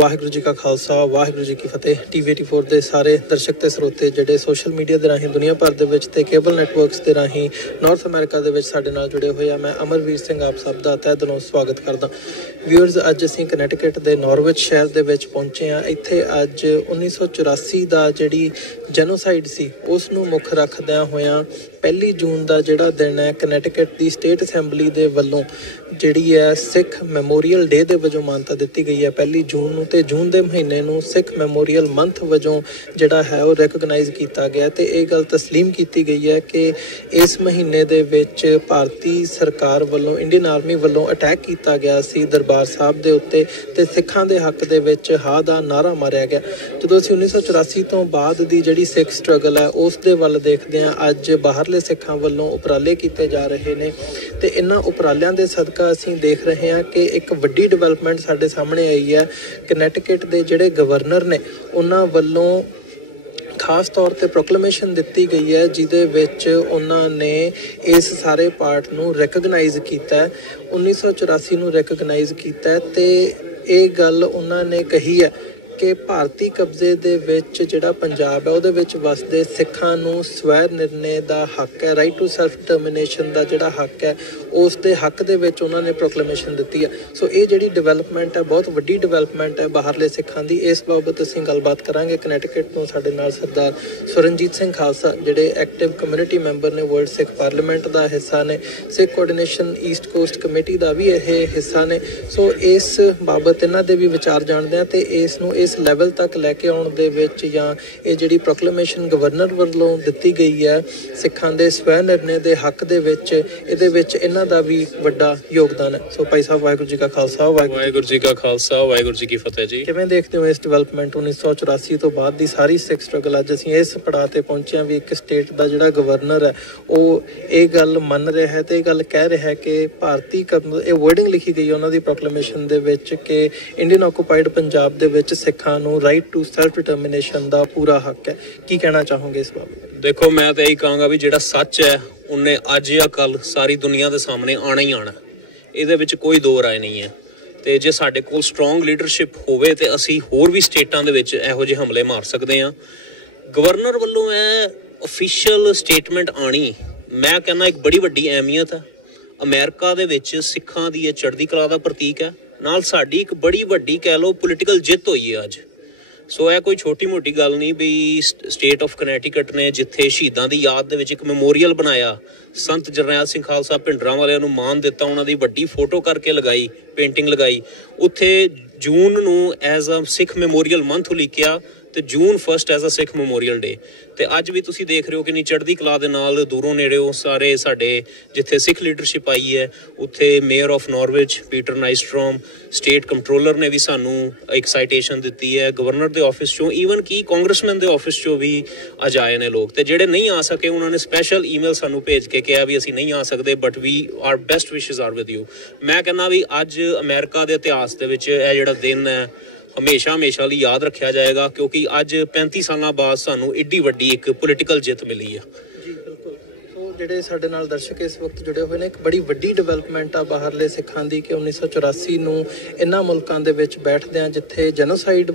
वाहिगुरू जी का खालसा वाहिगुरू जी की फतेह। TV84 ਦੇ ਸਾਰੇ ਦਰਸ਼ਕ ਤੇ ਸਰੋਤੇ ਜਿਹੜੇ ਸੋਸ਼ਲ ਮੀਡੀਆ ਦੇ ਰਾਹੀਂ ਦੁਨੀਆ ਭਰ ਦੇ ਵਿੱਚ ਤੇ ਕੇਬਲ ਨੈਟਵਰਕਸ ਦੇ ਰਾਹੀਂ ਨਾਰਥ ਅਮਰੀਕਾ ਦੇ ਵਿੱਚ ਸਾਡੇ ਨਾਲ ਜੁੜੇ ਹੋਏ ਆ, ਮੈਂ ਅਮਰਵੀਰ ਸਿੰਘ ਆਪ ਸਭ ਦਾ ਤਹਿ ਦਿਲੋਂ ਸਵਾਗਤ ਕਰਦਾ। ਵਿਊਅਰਸ, ਅੱਜ ਅਸੀਂ ਕਨੈਟੀਕਟ ਦੇ ਨਾਰਵਿਚ ਸ਼ਹਿਰ ਦੇ ਵਿੱਚ ਪਹੁੰਚੇ ਆ। ਇੱਥੇ ਅੱਜ 1984 ਦਾ ਜਿਹੜੀ ਜੈਨੋਸਾਈਡ ਸੀ ਉਸ ਨੂੰ ਮੁੱਖ ਰੱਖਦਿਆਂ ਹੋਇਆਂ 1 ਜੂਨ ਦਾ ਜਿਹੜਾ ਦਿਨ ਹੈ ਕਨੈਟੀਕਟ ਦੀ ਸਟੇਟ ਅਸੈਂਬਲੀ ਦੇ ਵੱਲੋਂ ਜਿਹੜੀ ਹੈ ਸਿੱਖ ਮੈਮੋਰੀਅਲ ਡੇ ਦੇ ਵਜੋਂ ਮਾਨਤਾ ਦਿੱਤੀ ਗਈ ਹੈ 1 ਜੂਨ ਨੂੰ, ਤੇ ਜੂਨ ਦੇ ਮਹੀਨੇ ਨੂੰ ਸਿੱਖ ਮੈਮੋਰੀਅਲ ਮੰਥ ਵਜੋਂ ਜਿਹੜਾ ਹੈ ਉਹ ਰੈਕਗਨਾਈਜ਼ ਕੀਤਾ ਗਿਆ। ਤੇ ਇਹ ਗੱਲ ਤਸਲੀਮ ਕੀਤੀ ਗਈ ਹੈ ਕਿ ਇਸ ਮਹੀਨੇ ਦੇ ਵਿੱਚ ਭਾਰਤੀ ਸਰਕਾਰ ਵੱਲੋਂ ਇੰਡੀਅਨ ਆਰਮੀ ਵੱਲੋਂ ਅਟੈਕ ਕੀਤਾ ਗਿਆ ਸੀ ਦਰਬਾਰ ਸਾਹਿਬ ਦੇ ਉੱਤੇ ਤੇ ਸਿੱਖਾਂ ਦੇ ਹੱਕ ਦੇ ਵਿੱਚ ਹਾਂ ਦਾ ਨਾਅਰਾ ਮਾਰਿਆ ਗਿਆ। ਜਦੋਂ ਅਸੀਂ 1984 ਤੋਂ ਬਾਅਦ ਦੀ ਜਿਹੜੀ ਸਿੱਖ ਸਟਰਗਲ ਹੈ ਉਸ ਦੇ ਵੱਲ ਦੇਖਦੇ ਹਾਂ, ਅੱਜ ਬਾਹਰਲੇ ਸਿੱਖਾਂ ਵੱਲੋਂ ਉਪਰਾਲੇ ਕੀਤੇ ਜਾ ਰਹੇ ਨੇ ਤੇ ਇਹਨਾਂ ਉਪਰਾਲਿਆਂ ਦੇ ਸਦਕਾ ਅਸੀਂ ਦੇਖ ਰਹੇ ਹਾਂ ਕਿ ਇੱਕ ਵੱਡੀ ਡਿਵੈਲਪਮੈਂਟ ਸਾਡੇ ਸਾਹਮਣੇ ਆਈ ਹੈ। ਕਨੈਟੀਕਟ ਦੇ ਜਿਹੜੇ ਗਵਰਨਰ ਨੇ ਉਹਨਾਂ ਵੱਲੋਂ ਖਾਸ ਤੌਰ ਤੇ ਪ੍ਰੋਕਲੇਮੇਸ਼ਨ ਦਿੱਤੀ ਗਈ ਹੈ ਜਿਹਦੇ ਵਿੱਚ ਉਹਨਾਂ ਨੇ ਇਸ ਸਾਰੇ ਪਾਰਟ ਨੂੰ ਰੈਕਗਨਾਈਜ਼ ਕੀਤਾ, 1984 ਨੂੰ ਰੈਕਗਨਾਈਜ਼ ਕੀਤਾ ਤੇ ਇਹ ਗੱਲ ਉਹਨਾਂ ਨੇ ਕਹੀ ਹੈ ਕਿ ਭਾਰਤੀ ਕਬਜ਼ੇ ਦੇ ਵਿੱਚ ਜਿਹੜਾ ਪੰਜਾਬ ਹੈ ਉਹਦੇ ਵਿੱਚ ਵਸਦੇ ਸਿੱਖਾਂ ਨੂੰ ਸਵੈ ਨਿਰਣੇ ਦਾ ਹੱਕ ਹੈ, ਰਾਈਟ ਟੂ ਸੈਲਫ ਡਿਟਰਮੀਨੇਸ਼ਨ ਦਾ ਜਿਹੜਾ ਹੱਕ ਹੈ ਉਸ ਦੇ ਹੱਕ ਦੇ ਵਿੱਚ ਉਹਨਾਂ ਨੇ ਪ੍ਰੋਕਲੇਮੇਸ਼ਨ ਦਿੱਤੀ ਹੈ। ਸੋ ਇਹ ਜਿਹੜੀ ਡਿਵੈਲਪਮੈਂਟ ਹੈ ਬਹੁਤ ਵੱਡੀ ਡਿਵੈਲਪਮੈਂਟ ਹੈ ਬਾਹਰਲੇ ਸਿੱਖਾਂ ਦੀ। ਇਸ ਬਾਬਤ ਅਸੀਂ ਗੱਲਬਾਤ ਕਰਾਂਗੇ। ਕਨੈਟੀਕਟ ਤੋਂ ਸਾਡੇ ਨਾਲ ਸਰਦਾਰ ਸੁਰਨਜੀਤ ਸਿੰਘ ਖਾਲਸਾ ਜਿਹੜੇ ਐਕਟਿਵ ਕਮਿਊਨਿਟੀ ਮੈਂਬਰ ਨੇ, ਵਰਲਡ ਸਿੱਖ ਪਾਰਲੀਮੈਂਟ ਦਾ ਹਿੱਸਾ ਨੇ, ਸਿੱਖ ਕੋਆਰਡੀਨੇਸ਼ਨ ਈਸਟ ਕੋਸਟ ਕਮੇਟੀ ਦਾ ਵੀ ਇਹ ਹਿੱਸਾ ਨੇ। ਸੋ ਇਸ ਬਾਬਤ ਇਹਨਾਂ ਦੇ ਵੀ ਵਿਚਾਰ ਜਾਣਦੇ ਹਾਂ ਤੇ ਇਸ ਨੂੰ ਇਸ ਲੈਵਲ ਤੱਕ ਲੈ ਕੇ ਆਉਣ ਦੇ ਵਿੱਚ ਜਾਂ ਇਹ ਜਿਹੜੀ ਪ੍ਰੋਕਲੇਮੇਸ਼ਨ ਗਵਰਨਰ ਵੱਲੋਂ ਦਿੱਤੀ ਗਈ ਹੈ ਸਿੱਖਾਂ ਦੇ ਸਵੈ ਨਿਰਣੇ ਦੇ ਹੱਕ ਦੇ ਵਿੱਚ, ਇਹਦੇ ਵਿੱਚ ਇਹਨਾਂ ਦਾ ਵੀ ਵੱਡਾ ਯੋਗਦਾਨ ਹੈ। ਸੋ ਭਾਈ ਸਾਹਿਬ, ਵਾਹਿਗੁਰੂ ਜੀ ਕਾ ਖਾਲਸਾ ਵਾਹਿਗੁਰੂ ਜੀ ਕਾ ਖਾਲਸਾ ਵਾਹਿਗੁਰੂ ਜੀ ਕੀ ਫਤਿਹ ਜੀ। ਕਿਵੇਂ ਦੇਖਦੇ ਹੋ ਇਸ ਡਿਵੈਲਪਮੈਂਟ 1984 ਤੋਂ ਬਾਅਦ ਦੀ ਸਾਰੀ ਸਿੱਖ ਸਟਰਗਲ? ਅੱਜ ਅਸੀਂ ਇਸ ਪੜਾਅ ਤੇ ਪਹੁੰਚੇ ਹਾਂ ਵੀ ਇੱਕ ਸਟੇਟ ਦਾ ਜਿਹੜਾ ਗਵਰਨਰ ਹੈ ਉਹ ਇਹ ਗੱਲ ਮੰਨ ਰਿਹਾ ਹੈ ਤੇ ਇਹ ਗੱਲ ਕਹਿ ਰਿਹਾ ਹੈ ਕਿ ਭਾਰਤੀ ਇਹ ਵਰਡਿੰਗ ਲਿਖੀ ਗਈ ਉਹਨਾਂ ਦੀ ਪ੍ਰੋਕਲੇਮੇਸ਼ਨ ਦੇ ਵਿੱਚ ਕਿ ਇੰਡੀਅਨ ਆਕੂਪਾਈਡ ਪੰਜਾਬ ਦੇ ਵਿੱਚ ਸਿੱਖਾਂ ਨੂੰ ਰਾਈਟ ਟੂ ਸੈਲਫ ਡਿਟਰਮੀਨੇਸ਼ਨ ਦਾ ਪੂਰਾ ਹੱਕ ਹੈ। ਕੀ ਕਹਿਣਾ ਚਾਹੋਗੇ ਇਸ ਬਾਬਤ? ਦੇਖੋ, ਮੈਂ ਤਾਂ ਇਹੀ ਕਹਾਂਗਾ ਵੀ ਜਿਹੜਾ ਸੱਚ ਹੈ ਉਹਨੇ ਅੱਜ ਜਾਂ ਕੱਲ ਸਾਰੀ ਦੁਨੀਆ ਦੇ ਸਾਹਮਣੇ ਆਣਾ ਹੀ ਆਣਾ, ਇਹਦੇ ਵਿੱਚ ਕੋਈ ਦੋ ਰਾਏ ਨਹੀਂ ਹੈ। ਤੇ ਜੇ ਸਾਡੇ ਕੋਲ ਸਟਰੋਂਗ ਲੀਡਰਸ਼ਿਪ ਹੋਵੇ ਤੇ ਅਸੀਂ ਹੋਰ ਵੀ ਸਟੇਟਾਂ ਦੇ ਵਿੱਚ ਇਹੋ ਜਿਹੇ ਹਮਲੇ ਮਾਰ ਸਕਦੇ ਹਾਂ। ਗਵਰਨਰ ਵੱਲੋਂ ਇਹ ਅਫੀਸ਼ੀਅਲ ਸਟੇਟਮੈਂਟ ਆਣੀ, ਮੈਂ ਕਹਿੰਦਾ ਇੱਕ ਬੜੀ ਵੱਡੀ ਅਹਿਮੀਅਤ ਹੈ। ਅਮਰੀਕਾ ਦੇ ਵਿੱਚ ਸਿੱਖਾਂ ਦੀ ਇਹ ਚੜ੍ਹਦੀ ਕਲਾ ਦਾ ਪ੍ਰਤੀਕ ਹੈ, ਨਾਲ ਸਾਡੀ ਇੱਕ ਬੜੀ ਵੱਡੀ ਕਹਿ ਲਓ ਪੋਲੀਟੀਕਲ ਜਿੱਤ ਹੋਈ ਹੈ ਅੱਜ। ਸੋ ਇਹ ਕੋਈ ਛੋਟੀ ਮੋਟੀ ਗੱਲ ਨਹੀਂ ਵੀ ਸਟੇਟ ਆਫ ਕਨੈਟੀਕਟ ਨੇ ਜਿੱਥੇ ਸ਼ਹੀਦਾਂ ਦੀ ਯਾਦ ਦੇ ਵਿੱਚ ਇੱਕ ਮੈਮੋਰੀਅਲ ਬਣਾਇਆ, ਸੰਤ ਜਰਨੈਲ ਸਿੰਘ ਖਾਲਸਾ ਭਿੰਡਰਾਂ ਵਾਲਿਆਂ ਨੂੰ ਮਾਣ ਦਿੱਤਾ, ਉਹਨਾਂ ਦੀ ਵੱਡੀ ਫੋਟੋ ਕਰਕੇ ਲਗਾਈ, ਪੇਂਟਿੰਗ ਲਗਾਈ, ਉੱਥੇ ਜੂਨ ਨੂੰ as a Sikh memorial month ਉਲੀਕਿਆ ਤੇ ਜੂਨ 1 ਐਜ਼ ਅ ਸਿੱਖ ਮੈਮੋਰੀਅਲ ਡੇ। ਤੇ ਅੱਜ ਵੀ ਤੁਸੀਂ ਦੇਖ ਰਹੇ ਹੋ ਕਿ ਚੜ੍ਹਦੀ ਕਲਾ ਦੇ ਨਾਲ ਦੂਰੋਂ ਨੇੜਿਓਂ ਸਾਰੇ ਸਾਡੇ ਜਿੱਥੇ ਸਿੱਖ ਲੀਡਰਸ਼ਿਪ ਆਈ ਹੈ ਉੱਥੇ mayor of Norwich Peter Nystrom, state controller ਨੇ ਵੀ ਸਾਨੂੰ ਇੱਕ ਸਾਈਟੇਸ਼ਨ ਦਿੱਤੀ ਹੈ, ਗਵਰਨਰ ਦੇ ਆਫਿਸ ਚੋਂ, ਈਵਨ ਕਿ ਕਾਂਗਰਸਮੈਨ ਦੇ ਆਫਿਸ ਚੋਂ ਵੀ ਅੱਜ ਆਏ ਨੇ ਲੋਕ। ਤੇ ਜਿਹੜੇ ਨਹੀਂ ਆ ਸਕੇ ਉਹਨਾਂ ਨੇ ਸਪੈਸ਼ਲ ਈਮੇਲ ਸਾਨੂੰ ਭੇਜ ਕੇ ਕਿਹਾ ਵੀ ਅਸੀਂ ਨਹੀਂ ਆ ਸਕਦੇ ਬਟ ਵੀ ਆਰ ਬੈਸਟ ਵਿਸ਼ੇਸ ਆਰ ਵਿਦ ਯੂ। ਮੈਂ ਕਹਿੰਦਾ ਵੀ ਅੱਜ ਅਮਰੀਕਾ ਦੇ ਇਤਿਹਾਸ ਦੇ ਵਿੱਚ ਇਹ ਜਿਹੜਾ ਦਿਨ ਹੈ ਹਮੇਸ਼ਾ ਲਈ ਯਾਦ ਰੱਖਿਆ ਜਾਏਗਾ ਕਿਉਂਕਿ ਅੱਜ 35 ਸਾਲਾਂ ਬਾਅਦ ਸਾਨੂੰ ਏਡੀ ਵੱਡੀ ਇੱਕ ਪੋਲੀਟੀਕਲ ਜਿੱਤ ਮਿਲੀ ਹੈ। ਜੀ ਬਿਲਕੁਲ। ਸੋ ਜਿਹੜੇ ਸਾਡੇ ਨਾਲ ਦਰਸ਼ਕ ਇਸ ਵਕਤ ਜੁੜੇ ਹੋਏ ਨੇ, ਇੱਕ ਬੜੀ ਵੱਡੀ ਡਿਵੈਲਪਮੈਂਟ ਆ ਬਾਹਰਲੇ ਸਿੱਖਾਂ ਦੀ ਕਿ 1984 ਨੂੰ ਇਹਨਾਂ ਮੁਲਕਾਂ ਦੇ ਵਿੱਚ ਬੈਠਦਿਆਂ ਜਿੱਥੇ ਜੈਨੋਸਾਈਡ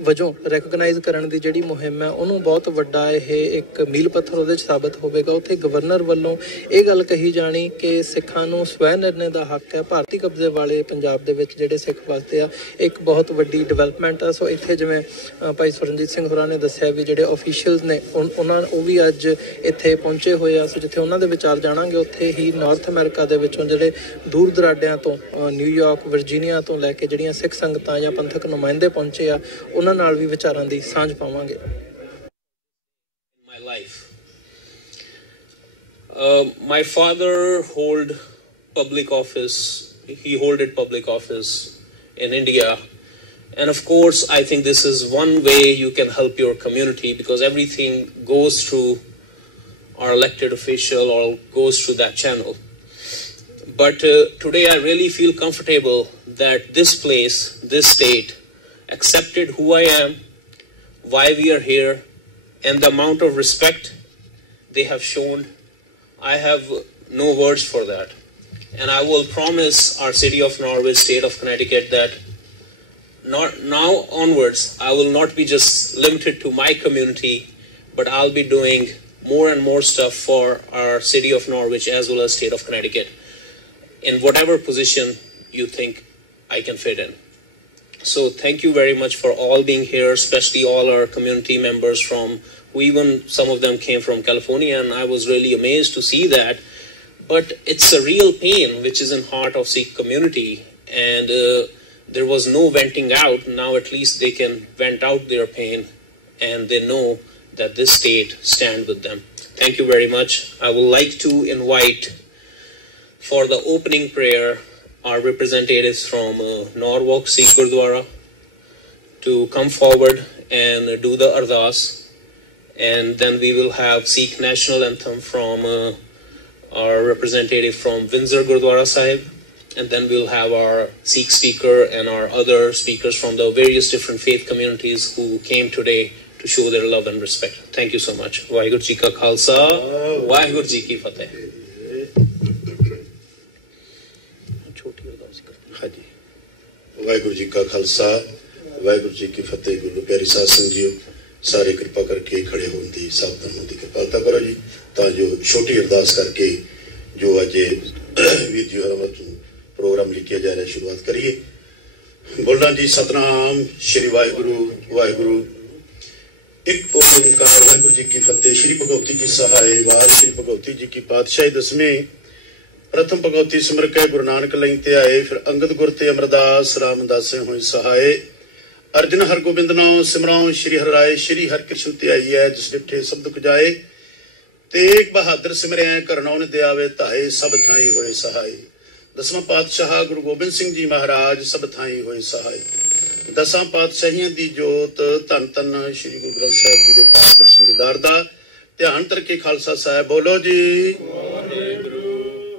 ਵਜੋਂ ਰੈਕਗਨਾਈਜ਼ ਕਰਨ ਦੀ ਜਿਹੜੀ ਮੁਹਿੰਮ ਹੈ ਉਹਨੂੰ ਬਹੁਤ ਵੱਡਾ ਇਹ ਇੱਕ ਮੀਲ ਪੱਥਰ ਉਹਦੇ 'ਚ ਸਾਬਤ ਹੋਵੇਗਾ। ਉੱਥੇ ਗਵਰਨਰ ਵੱਲੋਂ ਇਹ ਗੱਲ ਕਹੀ ਜਾਣੀ ਕਿ ਸਿੱਖਾਂ ਨੂੰ ਸਵੈ ਨਿਰਣੇ ਦਾ ਹੱਕ ਹੈ ਭਾਰਤੀ ਕਬਜ਼ੇ ਵਾਲੇ ਪੰਜਾਬ ਦੇ ਵਿੱਚ ਜਿਹੜੇ ਸਿੱਖ ਵਸਦੇ ਆ, ਇੱਕ ਬਹੁਤ ਵੱਡੀ ਡਿਵੈਲਪਮੈਂਟ ਆ। ਸੋ ਇੱਥੇ ਜਿਵੇਂ ਭਾਈ ਸੁਰਨਜੀਤ ਸਿੰਘ ਹੋਰਾਂ ਨੇ ਦੱਸਿਆ ਵੀ ਜਿਹੜੇ ਆਫੀਸ਼ੀਅਲਸ ਨੇ ਉਹ ਵੀ ਅੱਜ ਇੱਥੇ ਪਹੁੰਚੇ ਹੋਏ ਆ। ਸੋ ਜਿੱਥੇ ਉਹਨਾਂ ਦੇ ਵਿਚਾਰ ਜਾਣਾਂਗੇ ਉੱਥੇ ਹੀ ਨਾਰਥ ਅਮਰੀਕਾ ਦੇ ਵਿੱਚੋਂ ਜਿਹੜੇ ਦੂਰ ਦਰਾਡਿਆਂ ਤੋਂ ਨਿਊਯਾਰਕ, ਵਰਜੀਨੀਆ ਤੋਂ ਲੈ ਕੇ ਜਿਹੜੀਆਂ ਸਿੱਖ ਸੰਗਤਾਂ ਜਾਂ ਪੰਥਕ ਨੁਮਾਇੰਦੇ ਪਹੁੰਚੇ ਆ ਉਹਨਾਂ ਨਾਲ ਵੀ ਵਿਚਾਰਾਂ ਦੀ ਸਾਂਝ ਪਾਵਾਂਗੇ। My father hold public office. He holded public office in India. And of course, I think this is one way you can help your community because everything goes through our elected official or goes through that channel. But today I really feel comfortable that this place, this state, accepted who I am, why we are here, and the amount of respect they have shown. I have no words for that. And I will promise our city of Norwich, state of Connecticut, that now onwards, I will not be just limited to my community, but I'll be doing more and more stuff for our city of Norwich as well as state of Connecticut in whatever position you think I can fit in. So thank you very much for all being here, especially all our community members from who even some of them came from California, and I was really amazed to see that. But it's a real pain which is in heart of Sikh community, and there was no venting out. Now at least they can vent out their pain, and they know that this state stands with them. Thank you very much. I would like to invite for the opening prayer our representatives from Norwalk Sikh Gurdwara to come forward and do the ardas, and then we will have Sikh national anthem from our representative from Windsor Gurdwara Sahib, and then we'll have our Sikh speaker and our other speakers from the various different faith communities who came today to show their love and respect. Thank you so much. Vaheguru Ji Ka Khalsa, Vaheguru Ji Ki Fateh. Waheguru ji ਕਾ ਖਾਲਸਾ ਵਾਹਿਗੁਰੂ ਜੀ ਕੀ ਫਤਿਹ। ਗੁਰੂ ਪਿਆਰੀ ਸਾਧ ਸੰਗਤ JIO, ਸਾਰੇ ਕਿਰਪਾ ਕਰਕੇ ਖੜੇ ਹੋਣ ਦੀ ਸਾਵਧਾਨ ਹੋਣ ਦੀ ਕਿਰਪਾਲਤਾ ਕਰੋ ਜੀ, ਤਾਂ ਜੋ ਛੋਟੀ ਅਰਦਾਸ ਕਰਕੇ ਜੋ ਅੱਜ ਵੀਰ ਜੀ ਹੋਰਾਂ ਵੱਲੋਂ ਪ੍ਰੋਗਰਾਮ ਲਿਖਿਆ ਜਾ ਰਿਹਾ ਸ਼ੁਰੂਆਤ ਕਰੀਏ। ਬੋਲਣਾ ਜੀ ਸਤਨਾਮ ਸ਼੍ਰੀ ਵਾਹਿਗੁਰੂ ਵਾਹਿਗੁਰੂ ਇੱਕ ਓੰਕਾਰ ਵਾਹਿਗੁਰੂ ਜੀ ਕੀ ਫਤਿਹ। ਸ਼੍ਰੀ ਭਗਵਤੀ ਜੀ ਸਹਾਇ ਵਾਰ ਸ਼੍ਰੀ ਭਗਵਤੀ ਜੀ ਕੀ ਪਾਤਸ਼ਾਹੀ ਦਸਵੇਂ प्रथम भगवती सिमर के गुरु नानक लई ते आए, फिर अंगद गुर ते अमरदास रामदासे होए सहाय। अर्जन हर गोबिंद नाम सिमराओ श्री हर राय, श्री हर कृष्ण ते आई है जिस डिठे सब दुख जाए। तेग बहादुर सिमरे करनौ ने दयावे धाए, सब थाई होए सहाय। दसवां पातशाह गुरु गोबिंद सिंह जी महाराज सब थाई होए सहाय। दसां पातशाहियां दी जोत धन धन श्री गुरु ग्रंथ साहिब जी दे पाठ कृष्ण दीदार दा ध्यान तरके खालसा साहिब। बोलो जी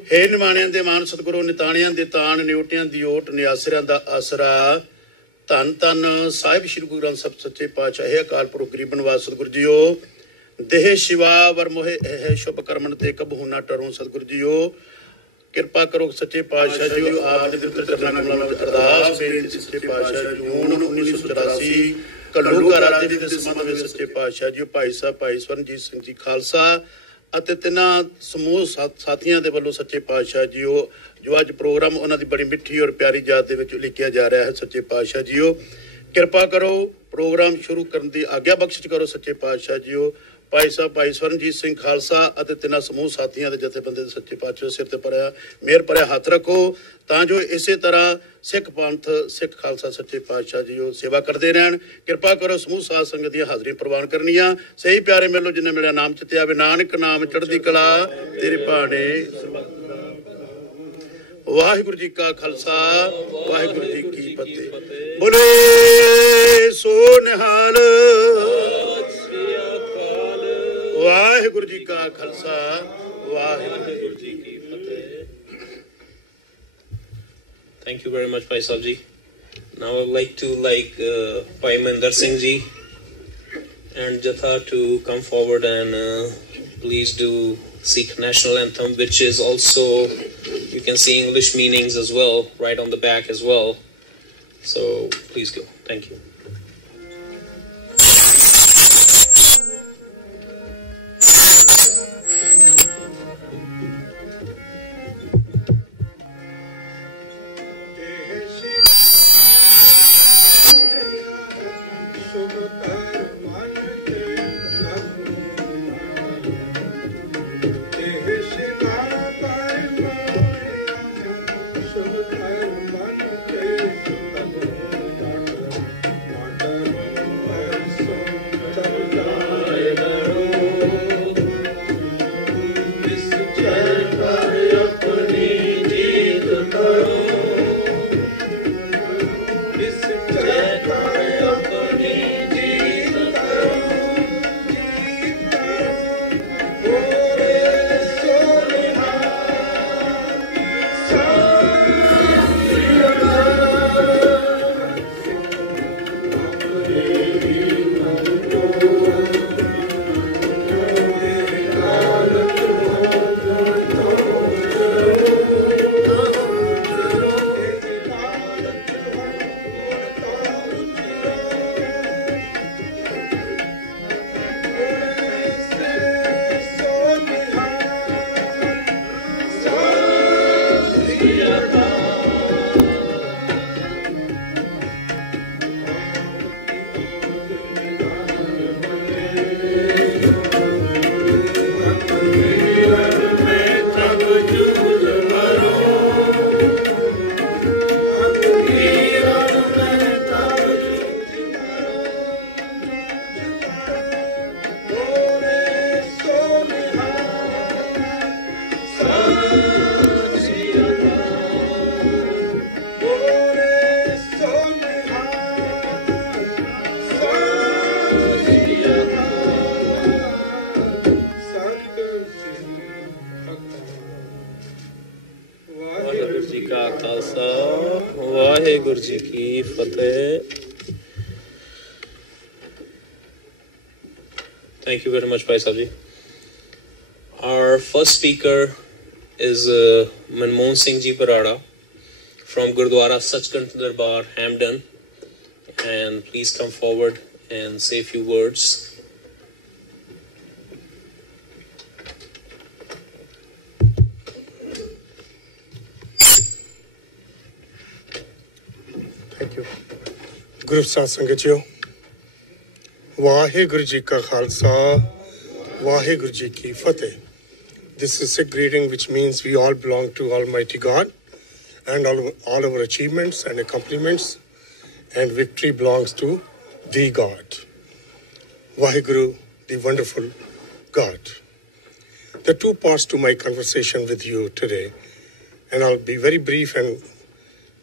हे निमाणियां दे मान सतगुरु, निताणियां दे ताण, निउटियां दी ओट, निआसरियां दा आसरा। धन धन साहिब श्री गुरु ग्रंथ साहिब सच्चे पातशाह। हे अकाल पुरख गरीब निवास सतगुरु जीओ, देह शिवा वर मोहे है शुभ कर्मन ते कबहू ना टरूं। सतगुरु जीओ किरपा करो सच्चे पातशाह जीओ, आप निरंतर करना कमला विच अरदास बेनती सच्चे पातशाह जी। हुण 1984 कल्लूका राज्य दे संबंध विच सच्चे पातशाह जीओ भाई साहब भाई स्वरनजीत सिंह जी खालसा ਅਤੇ ਤਿੰਨਾਂ ਸਮੂਹ ਸਾਥੀਆਂ ਦੇ ਵੱਲੋਂ ਸੱਚੇ ਪਾਤਸ਼ਾਹ ਜੀਓ ਜੋ ਅੱਜ ਪ੍ਰੋਗਰਾਮ ਉਹਨਾਂ ਦੀ ਬੜੀ ਮਿੱਠੀ ਔਰ ਪਿਆਰੀ ਯਾਦ ਦੇ ਵਿੱਚ ਲਿਖਿਆ ਜਾ ਰਿਹਾ ਹੈ। ਸੱਚੇ ਪਾਤਸ਼ਾਹ ਜੀਓ ਕਿਰਪਾ ਕਰੋ, ਪ੍ਰੋਗਰਾਮ ਸ਼ੁਰੂ ਕਰਨ ਦੀ ਆਗਿਆ ਬਖਸ਼ਿਸ਼ ਕਰੋ। ਸੱਚੇ ਪਾਤਸ਼ਾਹ ਜੀਓ ਭਾਈ ਸਾਹਿਬ ਭਾਈ ਸਵਰਨਜੀਤ ਸਿੰਘ ਖਾਲਸਾ ਅਤੇ ਤਿੰਨਾਂ ਸਮੂਹ ਸਾਥੀਆਂ ਦੇ ਜਥੇਬੰਦੀ ਦੇ ਸੱਚੇ ਪਾਤਸ਼ਾਹ ਸਿਰ ਤੇ ਭਰਿਆ ਮਿਹਰ ਭਰਿਆ ਹੱਥ ਰੱਖੋ, ਤਾਂ ਜੋ ਇਸੇ ਤਰ੍ਹਾਂ ਸਿੱਖ ਪੰਥ ਸਿੱਖ ਖਾਲਸਾ ਸੱਚੇ ਪਾਤਸ਼ਾਹ ਜੀਓ ਸੇਵਾ ਕਰਦੇ ਰਹਿਣ। ਕਿਰਪਾ ਕਰੋ ਸਮੂਹ ਸਾਧ ਸੰਗਤ ਦੀਆਂ ਹਾਜ਼ਰੀਆਂ ਪ੍ਰਵਾਨ ਕਰਨੀਆਂ। ਸਹੀ ਪਿਆਰੇ ਮਿਲੋ ਜਿੰਨੇ ਮਿਲਿਆ ਨਾਮ ਚਿੱਤੇ ਆਵੇ, ਨਾਨਕ ਨਾਮ ਚੜ੍ਹਦੀ ਕਲਾ ਤੇਰੇ ਭਾਣੇ। ਵਾਹਿਗੁਰੂ ਜੀ ਕਾ ਖਾਲਸਾ ਵਾਹਿਗੁਰੂ ਜੀ ਕੀ ਫਤਿਹ। ਬੋਲੇ ਸੋ ਨਿਹਾਲ। ਵਾਹਿਗੁਰੂ ਜੀ ਕਾ ਖਾਲਸਾ ਵਾਹਿਗੁਰੂ ਜੀ ਕੀ ਫਤਿਹ। Thank you very much, Bhai Sahib ji. Now I would like to Bhai Mahinder Singh ji and Jatha to come forward and please do Sikh national anthem, which is also, you can see English meanings as well, right on the back as well. So please go. Thank you. Thank you very much, Bhai Sabji. Our first speaker is Manmohan Singh Ji Parada from Gurdwara Sachkhand Darbar, Hamden. And please come forward and say a few words. Thank you. Guru Sahib Sangat Jiyo. Vaheguru Ji Ka Khalsa, Vaheguru Ji Ki Fateh. This is a greeting which means we all belong to Almighty God, and all our achievements and accomplishments and victory belongs to the God. Vaheguru, the wonderful God. There are two parts to my conversation with you today, and I'll be very brief and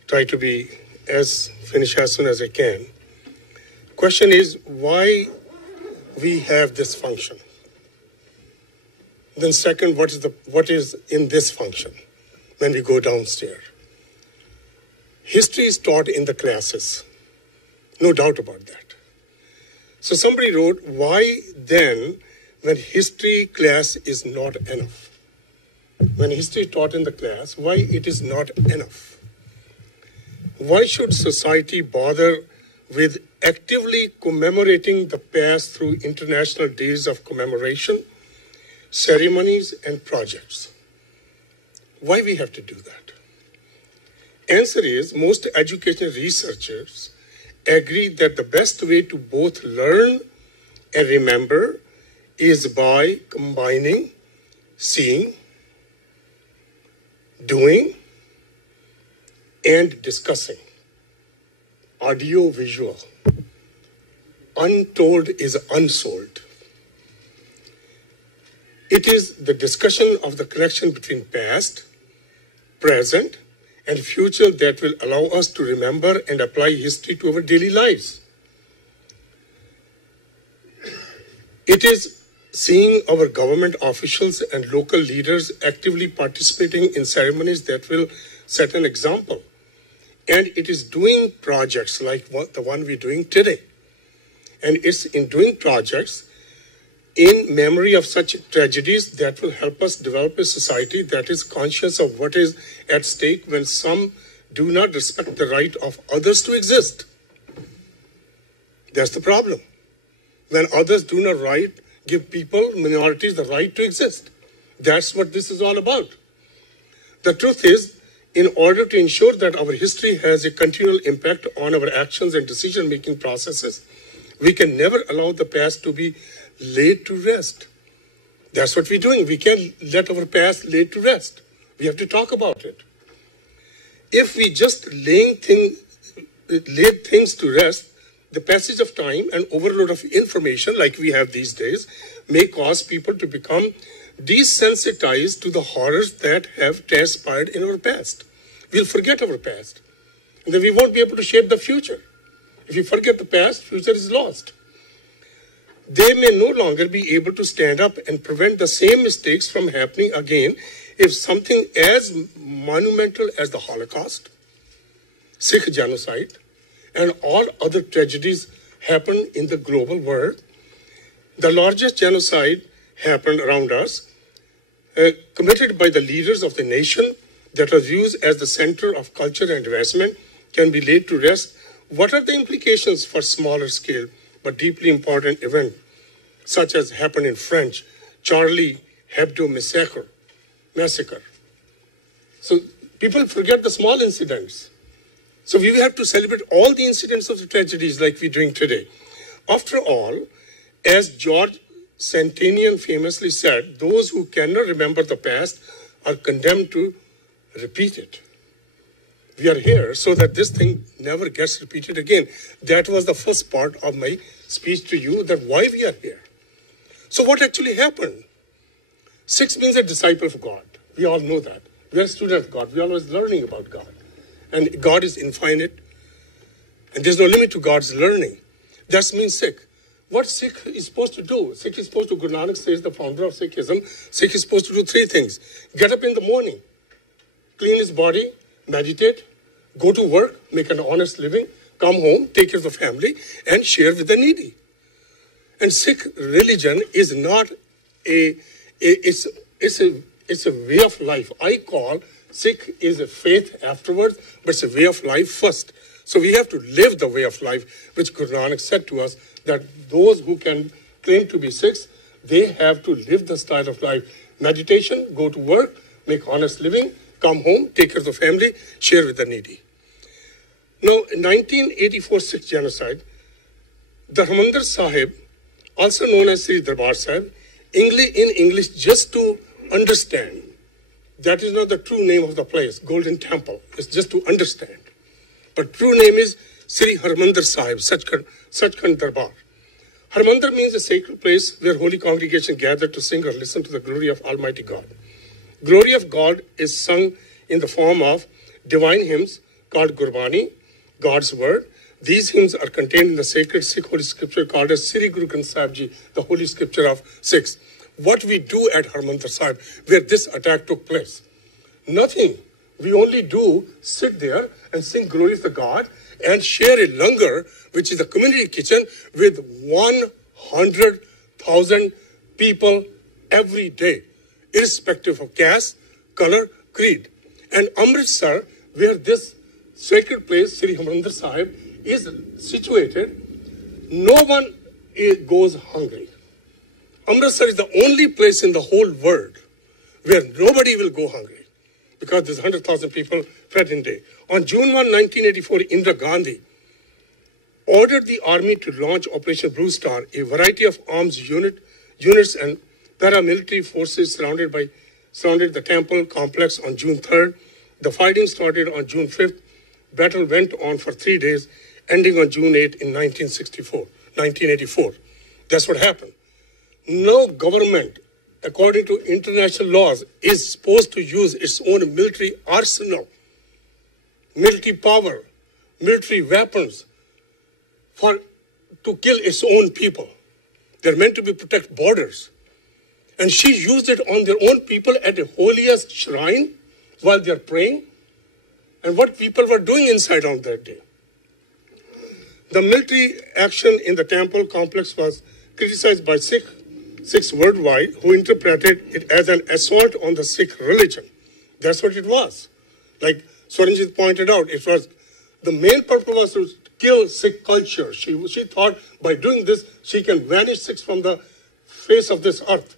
try to finish as soon as I can. Question is why we have this function. Then second, what is in this function when we go downstairs? History is taught in the classes, no doubt about that. So somebody wrote, why then when history class is not enough? When history is taught in the class, why it is not enough? Why should society bother with actively commemorating the past through international days of commemoration, ceremonies, and projects? Why we have to do that? Answer is, most educational researchers agree that the best way to both learn and remember is by combining seeing, doing, and discussing. Audio visual. Untold is unsold. It is the discussion of the connection between past, present, and future that will allow us to remember and apply history to our daily lives. It is seeing our government officials and local leaders actively participating in ceremonies that will set an example. And it is doing projects like the one we're doing today. And it's in doing projects in memory of such tragedies that will help us develop a society that is conscious of what is at stake when some do not respect the right of others to exist. That's the problem. When others do not give people, minorities, the right to exist. That's what this is all about. The truth is, in order to ensure that our history has a continual impact on our actions and decision-making processes, we can never allow the past to be laid to rest. That's what we're doing. We can't let our past lay to rest. We have to talk about it. If we just laid things to rest, the passage of time and overload of information like we have these days may cause people to become desensitized to the horrors that have transpired in our past. We'll forget our past. And then we won't be able to shape the future. If you forget the past, future is lost. They may no longer be able to stand up and prevent the same mistakes from happening again if something as monumental as the Holocaust, Sikh genocide, and all other tragedies happen in the global world. The largest genocide happened around us, committed by the leaders of the nation that was used as the center of culture and investment, can be laid to rest. What are the implications for smaller scale but deeply important events, such as happened in French, Charlie Hebdo massacre? So people forget the small incidents. So we have to celebrate all the incidents of the tragedies like we're doing today. After all, as George Santanian famously said, those who cannot remember the past are condemned to repeat it. We are here so that this thing never gets repeated again. That was the first part of my speech to you, that why we are here. So what actually happened? Sikhs means a disciple of God. We all know that. We are students of God. We are always learning about God. And God is infinite. And there's no limit to God's learning. That means Sikh. What Sikh is supposed to do? Sikh is supposed to, Guru Nanak says, the founder of Sikhism, Sikh is supposed to do three things. Get up in the morning, clean his body, meditate, go to work, make an honest living, come home, take care of the family, and share with the needy. And Sikh religion is not it's a way of life. I call Sikh is a faith afterwards, but it's a way of life first. So we have to live the way of life, which Guru Nanak said to us, that those who can claim to be Sikhs, they have to live the style of life. Meditation, go to work, make honest living, come home, take care of the family, share with the needy. Now, in 1984 Sikh genocide, the Harmandir Sahib, also known as Sri Darbar Sahib, in English, just to understand, that is not the true name of the place, Golden Temple. It's just to understand. But true name is Sri Harmandir Sahib, Sachkhand Darbar. Harmandir means a sacred place where holy congregation gather to sing or listen to the glory of Almighty God. Glory of God is sung in the form of divine hymns called Gurbani, God's word. These hymns are contained in the sacred Sikh holy scripture called as Sri Guru Granth Sahib Ji, the holy scripture of Sikhs. What we do at Harmandir Sahib, where this attack took place? Nothing. We only do sit there and sing glory to God and share a langar, which is a community kitchen, with 100,000 people every day, irrespective of caste, color, creed. And Amritsar, where this sacred place, Sri Harmandir Sahib, is situated, no one goes hungry. Amritsar is the only place in the whole world where nobody will go hungry, because there's 100,000 people fed in a day. On June 1, 1984, Indira Gandhi ordered the army to launch Operation Blue Star. A variety of arms units and paramilitary forces surrounded the temple complex on June 3rd. The fighting started on June 5th. Battle went on for 3 days, ending on June 8 in 1984. That's what happened. No government, according to international laws, is supposed to use its own military arsenal, military power, military weapons to kill its own people. They're meant to protect borders. And she used it on their own people at the holiest shrine while they're praying. And what people were doing inside on that day. The military action in the temple complex was criticized by Sikhs worldwide, who interpreted it as an assault on the Sikh religion. That's what it was. Like Swaranjit pointed out, it was the main purpose was to kill Sikh culture. She thought by doing this, she can vanish Sikhs from the face of this earth.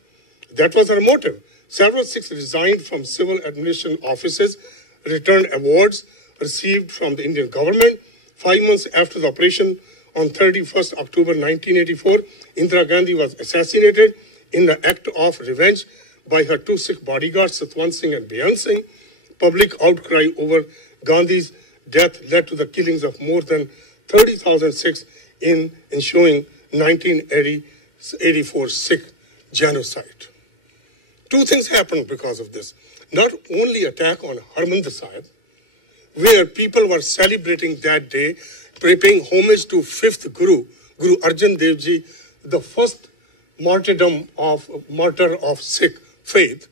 That was her motive. Several Sikhs resigned from civil administration offices, returned awards received from the Indian government. 5 months after the operation, on 31st October 1984, Indira Gandhi was assassinated in the act of revenge by her 2 Sikh bodyguards, Satwant Singh and Beyan Singh. Public outcry over Gandhi's death led to the killings of more than 30,000 Sikhs in ensuing 1984 Sikh genocide. 2 things happened because of this. Not only attack on Harmandir Sahib, where people were celebrating that day, paying homage to 5th Guru, Guru Arjan Dev Ji, the first martyr of Sikh faith,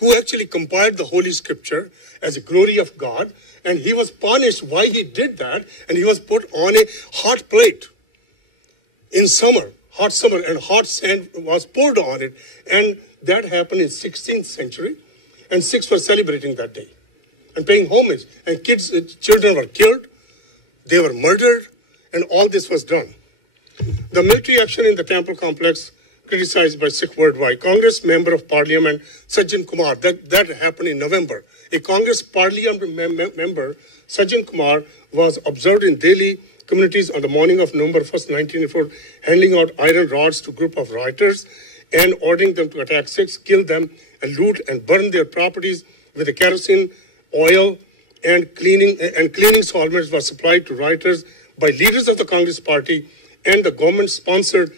who actually compiled the Holy Scripture as a glory of God, and he was punished why he did that, and he was put on a hot plate in hot summer, and hot sand was poured on it, and that happened in 16th century, and Sikhs were celebrating that day and paying homage, and children were killed, they were murdered, and all this was done. The military action in the temple complex criticized by Sikh worldwide. Congress Member of Parliament Sajjan Kumar, that happened in November. A Congress Parliament member, Sajjan Kumar, was observed in Delhi communities on the morning of November 1st, 1984, handing out iron rods to a group of rioters and ordering them to attack Sikhs, kill them, and loot and burn their properties with the kerosene, oil, and cleaning solvents were supplied to rioters by leaders of the Congress Party and the government-sponsored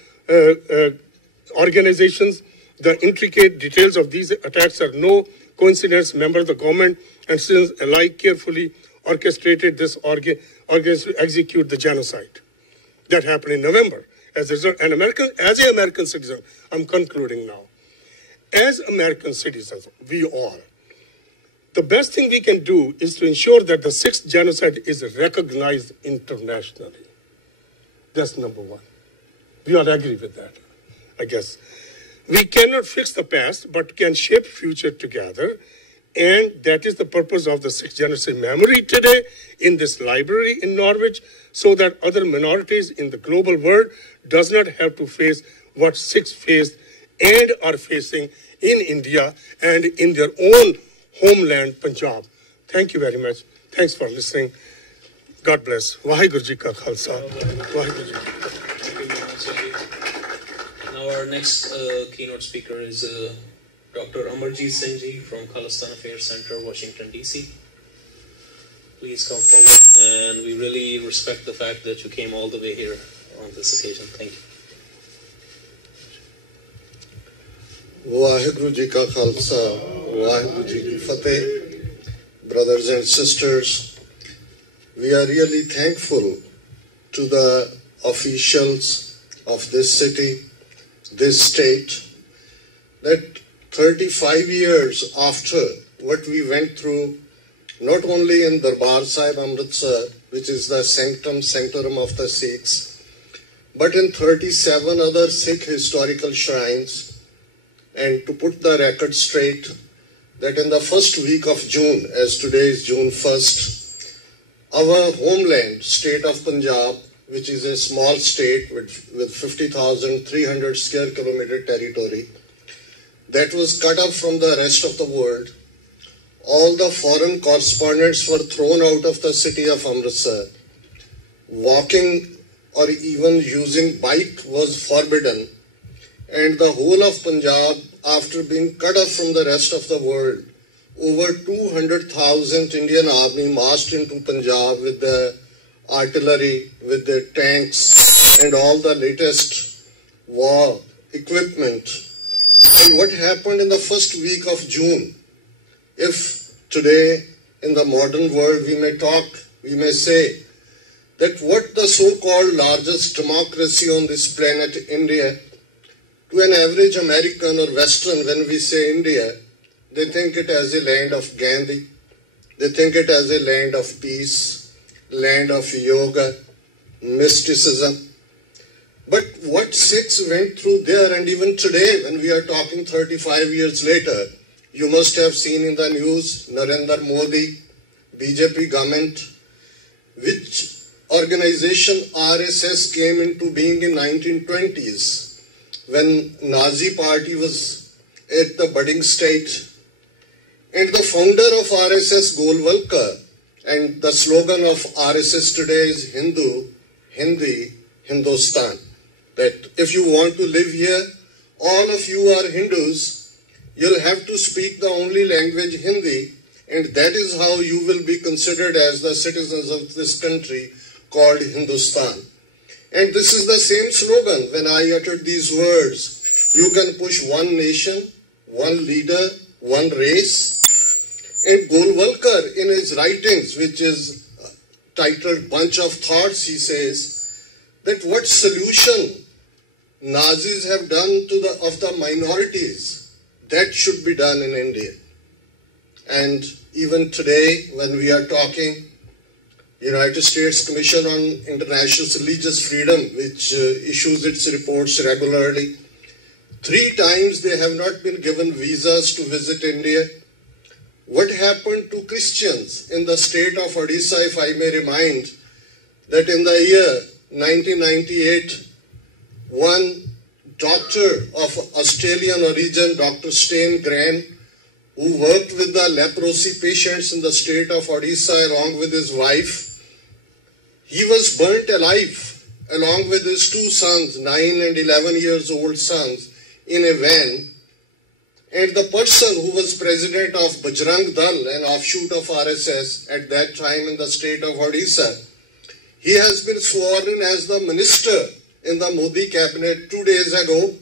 organizations. The intricate details of these attacks are no coincidence. Members of the government and citizens alike carefully orchestrated this organization to execute the genocide. That happened in November. As an American citizen, I'm concluding now. As American citizens, we all, the best thing we can do is to ensure that the 6th genocide is recognized internationally. That's number one. We all agree with that, I guess. We cannot fix the past, but can shape future together. And that is the purpose of the Sikh Genocide Memory today in this library in Norwich, so that other minorities in the global world does not have to face what Sikhs faced and are facing in India and in their own homeland, Punjab. Thank you very much. Thanks for listening. God bless. Vaheguru Ji Ka Khalsa. Vaheguru Ji Ki Fateh. Now our next keynote speaker is Dr. Amarjit Singh Ji from Khalistan Affairs Center, Washington, D.C. Please come forward, and we really respect the fact that you came all the way here on this occasion. Thank you. Vaheguru Ji Ka Khalsa, Vaheguru Ji Ki Fateh. Brothers and sisters, we are really thankful to the officials of this city, this state, that 35 years after what we went through, not only in Darbar Sahib Amritsar, which is the sanctorum of the Sikhs, but in 37 other Sikh historical shrines. And to put the record straight, that in the first week of June, as today is June 1st, our homeland, state of Punjab, which is a small state with 50,300 square kilometer territory, that was cut off from the rest of the world. All the foreign correspondents were thrown out of the city of Amritsar. Walking or even using bike was forbidden. And the whole of Punjab, after being cut off from the rest of the world, over 200,000 Indian army marched into Punjab with the artillery, with the tanks, and all the latest war equipment. And what happened in the first week of June? If today in the modern world we may say that what the so-called largest democracy on this planet, India, to an average American or Western, when we say India, they think it as a land of Gandhi, they think it as a land of peace, land of yoga, mysticism. But what Sikhs went through there, and even today when we are talking 35 years later, you must have seen in the news Narendra Modi, BJP government, which organization RSS came into being in 1920s when Nazi party was at the budding state. And the founder of RSS, Golwalkar, and the slogan of RSS today is Hindu, Hindi, Hindustan. That if you want to live here, all of you are Hindus, you'll have to speak the only language Hindi, and that is how you will be considered as the citizens of this country called Hindustan. And this is the same slogan. When I uttered these words, you can push one nation, one leader, one race. And Golwalkar, in his writings, which is titled Bunch of Thoughts, he says that what solution Nazis have done to the minorities, that should be done in India. And even today, when we are talking, United States Commission on International Religious Freedom, which issues its reports regularly, 3 times they have not been given visas to visit India. What happened to Christians in the state of Odisha, if I may remind, that in the year 1998, one doctor of Australian origin, Dr. Stan Gran, who worked with the leprosy patients in the state of Odisha along with his wife, he was burnt alive along with his 2 sons, 9 and 11 years old sons, in a van. And the person who was president of Bajrang Dal, an offshoot of RSS at that time in the state of Odisha, he has been sworn in as the minister in the Modi cabinet 2 days ago.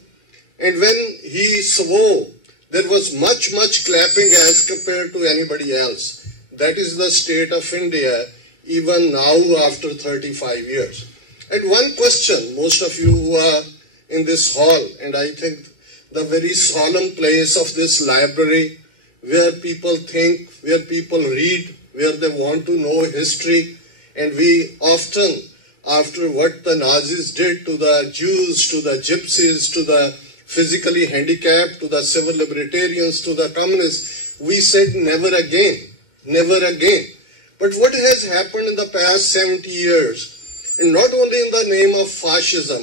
And when he swore, there was much clapping as compared to anybody else. That is the state of India, even now after 35 years. And one question, most of you who are in this hall, and I think the very solemn place of this library, where people think, where people read, where they want to know history, and we often after what the Nazis did to the Jews, to the Gypsies, to the physically handicapped, to the civil libertarians, to the communists, we said never again, never again. But what has happened in the past 70 years, and not only in the name of fascism,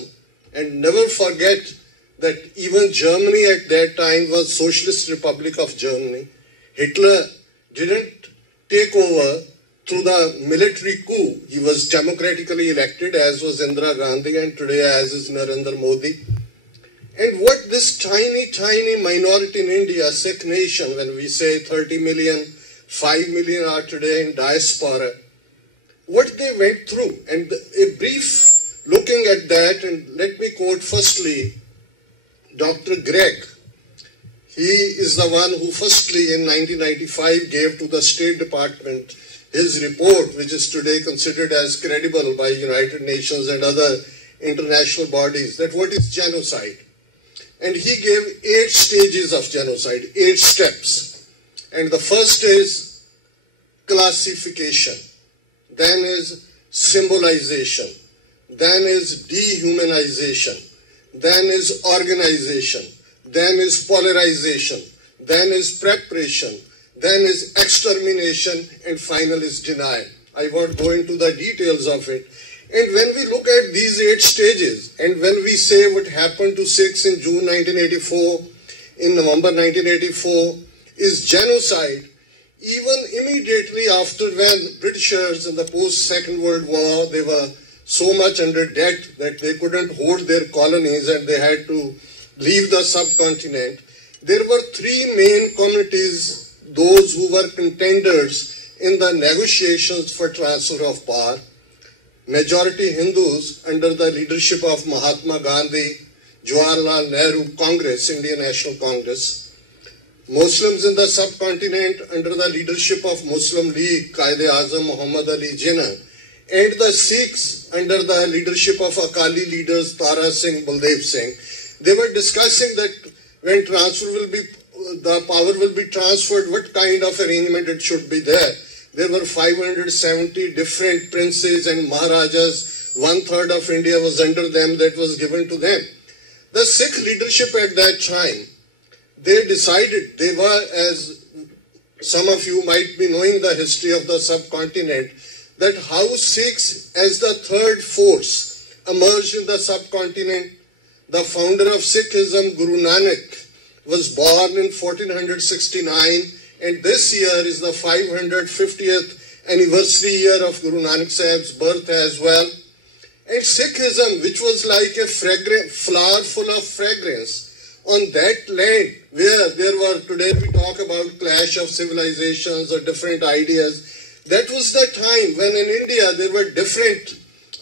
and never forget that even Germany at that time was Socialist Republic of Germany. Hitler didn't take over through the military coup. He was democratically elected, as was Indira Gandhi, and today as is Narendra Modi. And what this tiny, tiny minority in India, Sikh nation, when we say 30 million, 5 million are today in diaspora, what they went through. And a brief looking at that, and let me quote firstly Dr. Gregg. He is the one who firstly in 1995 gave to the State Department his report, which is today considered as credible by United Nations and other international bodies, that what is genocide. And he gave 8 stages of genocide, 8 steps. And the first is classification, then is symbolization, then is dehumanization, then is organization, then is polarization, then is preparation, then is extermination, and final is denial. I won't go into the details of it. And when we look at these 8 stages, and when we say what happened to Sikhs in June 1984, in November 1984, is genocide, even immediately after when Britishers in the post-Second World War, they were so much under debt that they couldn't hold their colonies and they had to leave the subcontinent. There were 3 main communities, those who were contenders in the negotiations for transfer of power. Majority Hindus under the leadership of Mahatma Gandhi, Jawaharlal Nehru Congress, Indian National Congress. Muslims in the subcontinent under the leadership of Muslim League, Quaid-e-Azam Muhammad Ali Jinnah, and the Sikhs under the leadership of Akali leaders Tara Singh, Baldev Singh. They were discussing that when the power will be transferred, what kind of arrangement it should be there. There were 570 different princes and Maharajas. 1/3 of India was under them, that was given to them. The Sikh leadership at that time, they decided, they were, as some of you might be knowing the history of the subcontinent, that how Sikhs as the third force emerged in the subcontinent. The founder of Sikhism, Guru Nanak, was born in 1469, and this year is the 550th anniversary year of Guru Nanak Sahib's birth as well. And Sikhism, which was like a flower full of fragrance, on that land where there were, today we talk about clash of civilizations or different ideas, that was the time when in India there were different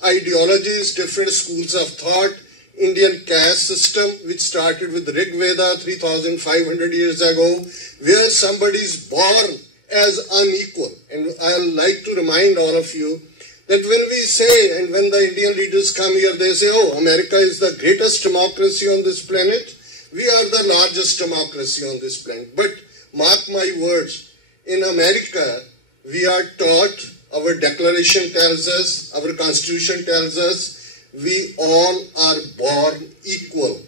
ideologies, different schools of thought. Indian caste system, which started with Rig Veda 3,500 years ago, where somebody is born as unequal. And I'll like to remind all of you that when we say, and when the Indian leaders come here, they say, oh, America is the greatest democracy on this planet. We are the largest democracy on this planet. But mark my words, in America, we are taught, our declaration tells us, our constitution tells us, we all are born equal.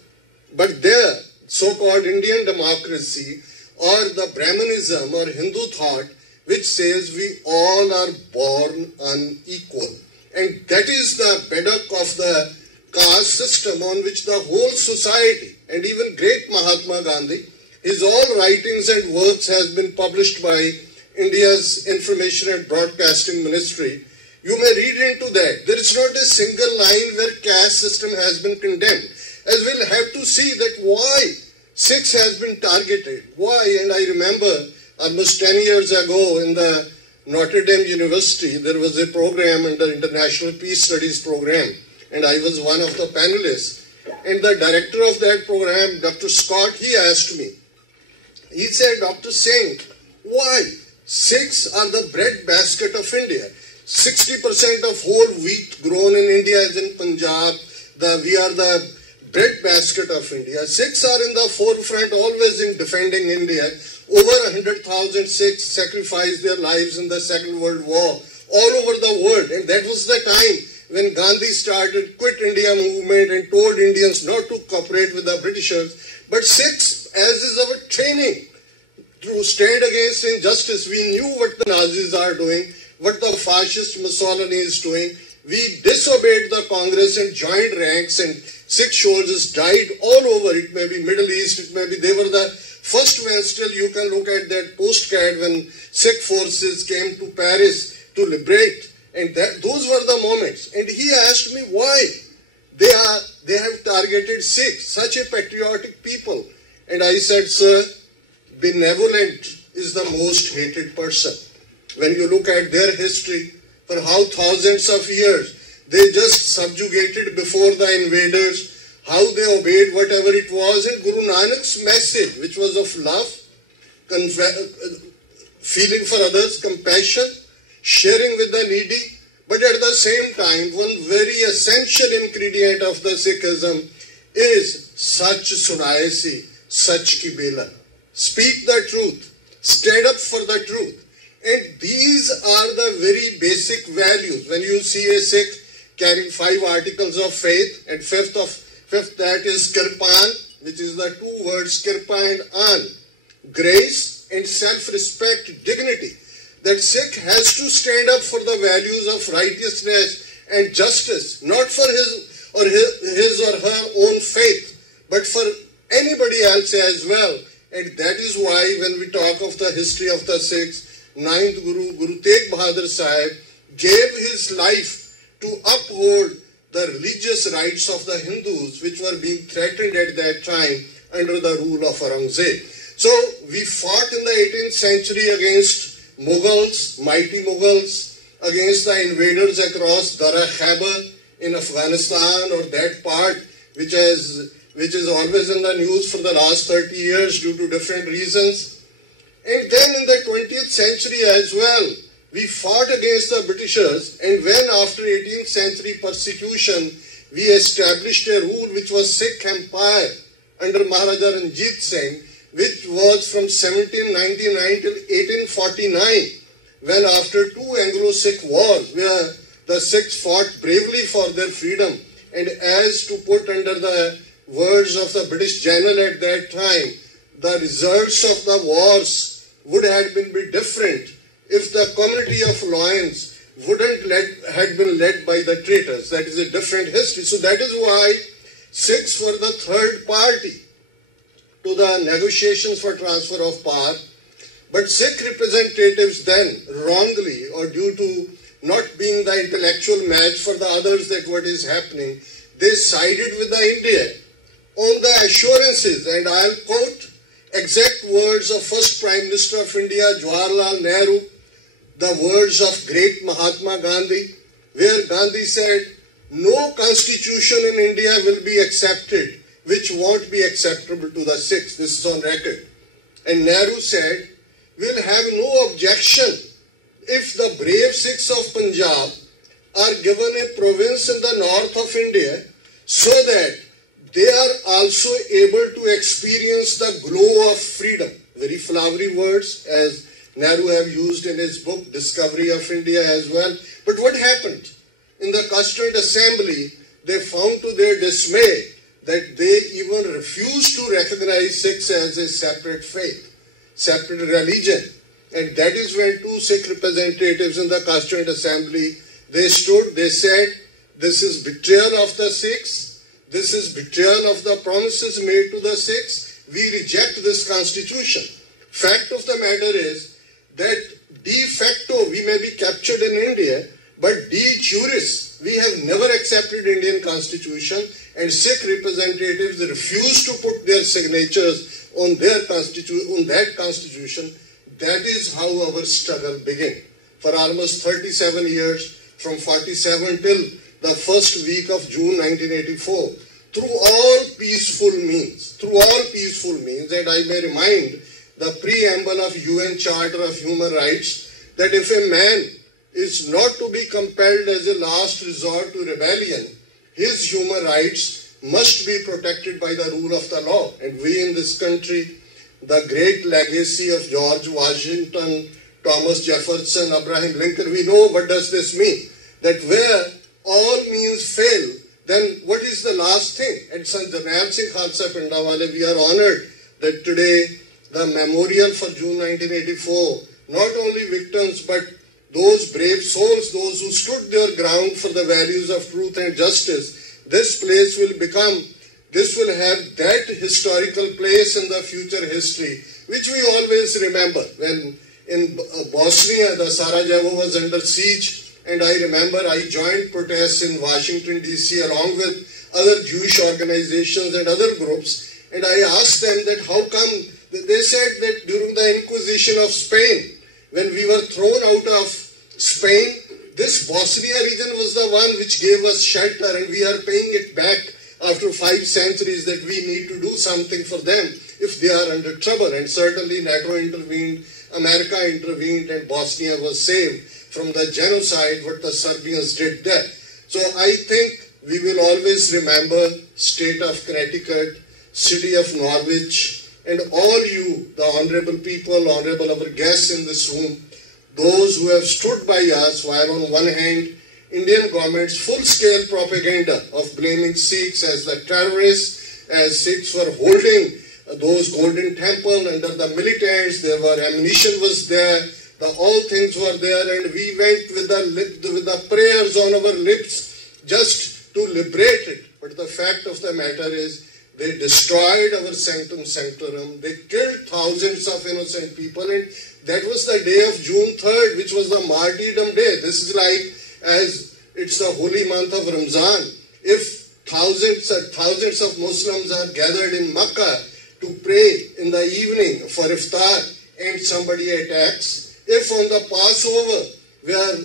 But there, so-called Indian democracy or the Brahmanism or Hindu thought, which says we all are born unequal. And that is the bedrock of the caste system on which the whole society, and even great Mahatma Gandhi, his all writings and works has been published by India's Information and Broadcasting Ministry. You may read into that. There is not a single line where caste system has been condemned. As we'll have to see that why Sikhs has been targeted. Why? And I remember almost 10 years ago in the Notre Dame University, there was a program under International Peace Studies program, and I was one of the panelists. And the director of that program, Dr. Scott, he asked me, he said, Dr. Singh, why Sikhs are the breadbasket of India? 60% of whole wheat grown in India is in Punjab. We are the breadbasket of India. Sikhs are in the forefront, always in defending India. Over 100,000 Sikhs sacrificed their lives in the Second World War all over the world. And that was the time when Gandhi started Quit India movement and told Indians not to cooperate with the Britishers. But Sikhs, as is our training, to stand against injustice, we knew what the Nazis are doing, what the fascist Mussolini is doing. We disobeyed the Congress and joined ranks, and Sikh soldiers died all over. It may be Middle East, it may be, they were the first when still you can look at that postcard when Sikh forces came to Paris to liberate. And those were the moments. And he asked me why they have targeted Sikhs, such a patriotic people. And I said, sir, benevolent is the most hated person. When you look at their history, for how thousands of years they just subjugated before the invaders, how they obeyed whatever it was. And Guru Nanak's message, which was of love, feeling for others, compassion, sharing with the needy, but at the same time, one very essential ingredient of the Sikhism is Sach Sunayasi, Sach Ki Bela. Speak the truth, stand up for the truth. And these are the very basic values. When you see a Sikh carrying 5 articles of faith, and fifth that is Kirpan, which is the 2 words Kirpa and An, grace and self-respect, dignity. That Sikh has to stand up for the values of righteousness and justice, not for his or her own faith, but for anybody else as well. And that is why when we talk of the history of the Sikhs, 9th Guru, Guru Tegh Bahadur Sahib, gave his life to uphold the religious rights of the Hindus, which were being threatened at that time under the rule of Aurangzeb. So we fought in the 18th century against Mughals, mighty Mughals, against the invaders across Dara Khyber in Afghanistan, or that part which is always in the news for the last 30 years due to different reasons. And then in the 20th century as well, we fought against the Britishers, and when after 18th century persecution, we established a rule which was Sikh Empire under Maharaja Ranjit Singh, which was from 1799 till 1849, when after 2 Anglo-Sikh wars, where the Sikhs fought bravely for their freedom, and as to put under the words of the British general at that time, the results of the wars would have been different if the community of Loyans had been led by the traitors. That is a different history. So that is why Sikhs were the third party to the negotiations for transfer of power. But Sikh representatives then, wrongly or due to not being the intellectual match for the others that what is happening, they sided with the India on the assurances, and I'll quote exact words of first Prime Minister of India, Jawaharlal Nehru, the words of great Mahatma Gandhi, where Gandhi said, no constitution in India will be accepted which won't be acceptable to the Sikhs. This is on record. And Nehru said, we'll have no objection if the brave Sikhs of Punjab are given a province in the north of India so that they are also able to experience the glow of freedom. Very flowery words, as Nehru have used in his book, Discovery of India as well. But what happened? In the Constituent Assembly, they found to their dismay that they even refused to recognize Sikhs as a separate faith, separate religion. And that is when 2 Sikh representatives in the Constituent Assembly, they stood, they said, this is betrayal of the Sikhs, this is betrayal of the promises made to the Sikhs, we reject this constitution. Fact of the matter is that de facto we may be captured in India, but de juris we have never accepted Indian constitution, and Sikh representatives refused to put their signatures on that constitution. That is how our struggle began. For almost 37 years, from 47 till the first week of June 1984, through all peaceful means, and I may remind the preamble of UN Charter of Human Rights, that if a man is not to be compelled as a last resort to rebellion, his human rights must be protected by the rule of the law. And we in this country, the great legacy of George Washington, Thomas Jefferson, Abraham Lincoln, we know what does this mean. That where all means fail, then what is the last thing? At Sant Jarnail Singh Khalsa Pindawale, we are honored that today the memorial for June 1984, not only victims but those brave souls, those who stood their ground for the values of truth and justice, this place will become, this will have that historical place in the future history, which we always remember. When in Bosnia, the Sarajevo was under siege, and I remember I joined protests in Washington, D.C. along with other Jewish organizations and other groups, and I asked them that how come, they said that during the Inquisition of Spain, when we were thrown out of Spain, this Bosnia region was the one which gave us shelter, and we are paying it back after 5 centuries, that we need to do something for them if they are under trouble. And certainly NATO intervened, America intervened, and Bosnia was saved from the genocide what the Serbians did there. So I think we will always remember state of Connecticut, city of Norwich, and all you, the honorable people, honorable our guests in this room, those who have stood by us while on one hand, Indian government's full-scale propaganda of blaming Sikhs as the terrorists, as Sikhs were holding those golden temple under the militants, there were ammunition was there, all things were there, and we went with the prayers on our lips just to liberate it. But the fact of the matter is, they destroyed our sanctum sanctorum, they killed thousands of innocent people, and that was the day of June 3rd, which was the martyrdom day. This is like, as it's the holy month of Ramzan, if thousands of Muslims are gathered in Makkah to pray in the evening for iftar and somebody attacks, if on the Passover where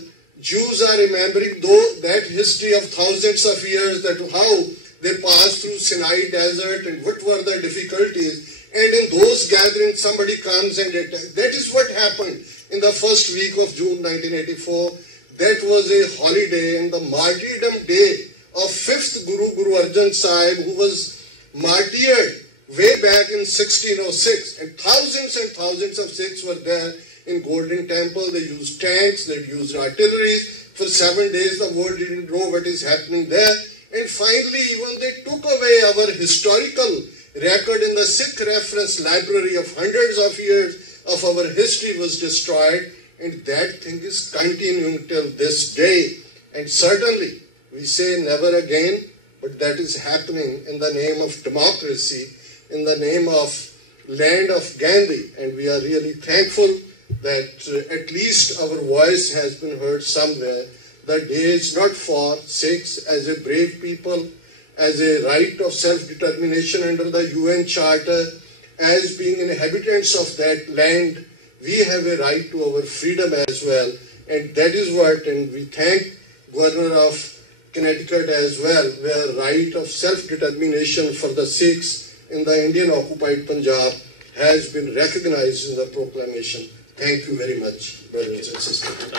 Jews are remembering that history of thousands of years, that how they passed through Sinai desert and what were the difficulties, and in those gatherings somebody comes and attacks. That is what happened in the first week of June 1984. That was a holiday, and the martyrdom day of 5th Guru Arjan Sahib, who was martyred way back in 1606, and thousands of Sikhs were there in Golden Temple. They used tanks, they used artillery. For 7 days the world didn't know what is happening there, and finally even they took away our historical record in the Sikh reference library of hundreds of years of our history was destroyed, and that thing is continuing till this day. And certainly we say never again, but that is happening in the name of democracy, in the name of land of Gandhi, and we are really thankful that at least our voice has been heard somewhere. The day is not for Sikhs as a brave people, as a right of self-determination under the UN Charter, as being inhabitants of that land. We have a right to our freedom as well, and that is what, and we thank Governor of Connecticut as well, where right of self-determination for the Sikhs in the Indian occupied Punjab has been recognized in the proclamation. Thank you very much, brothers and sisters.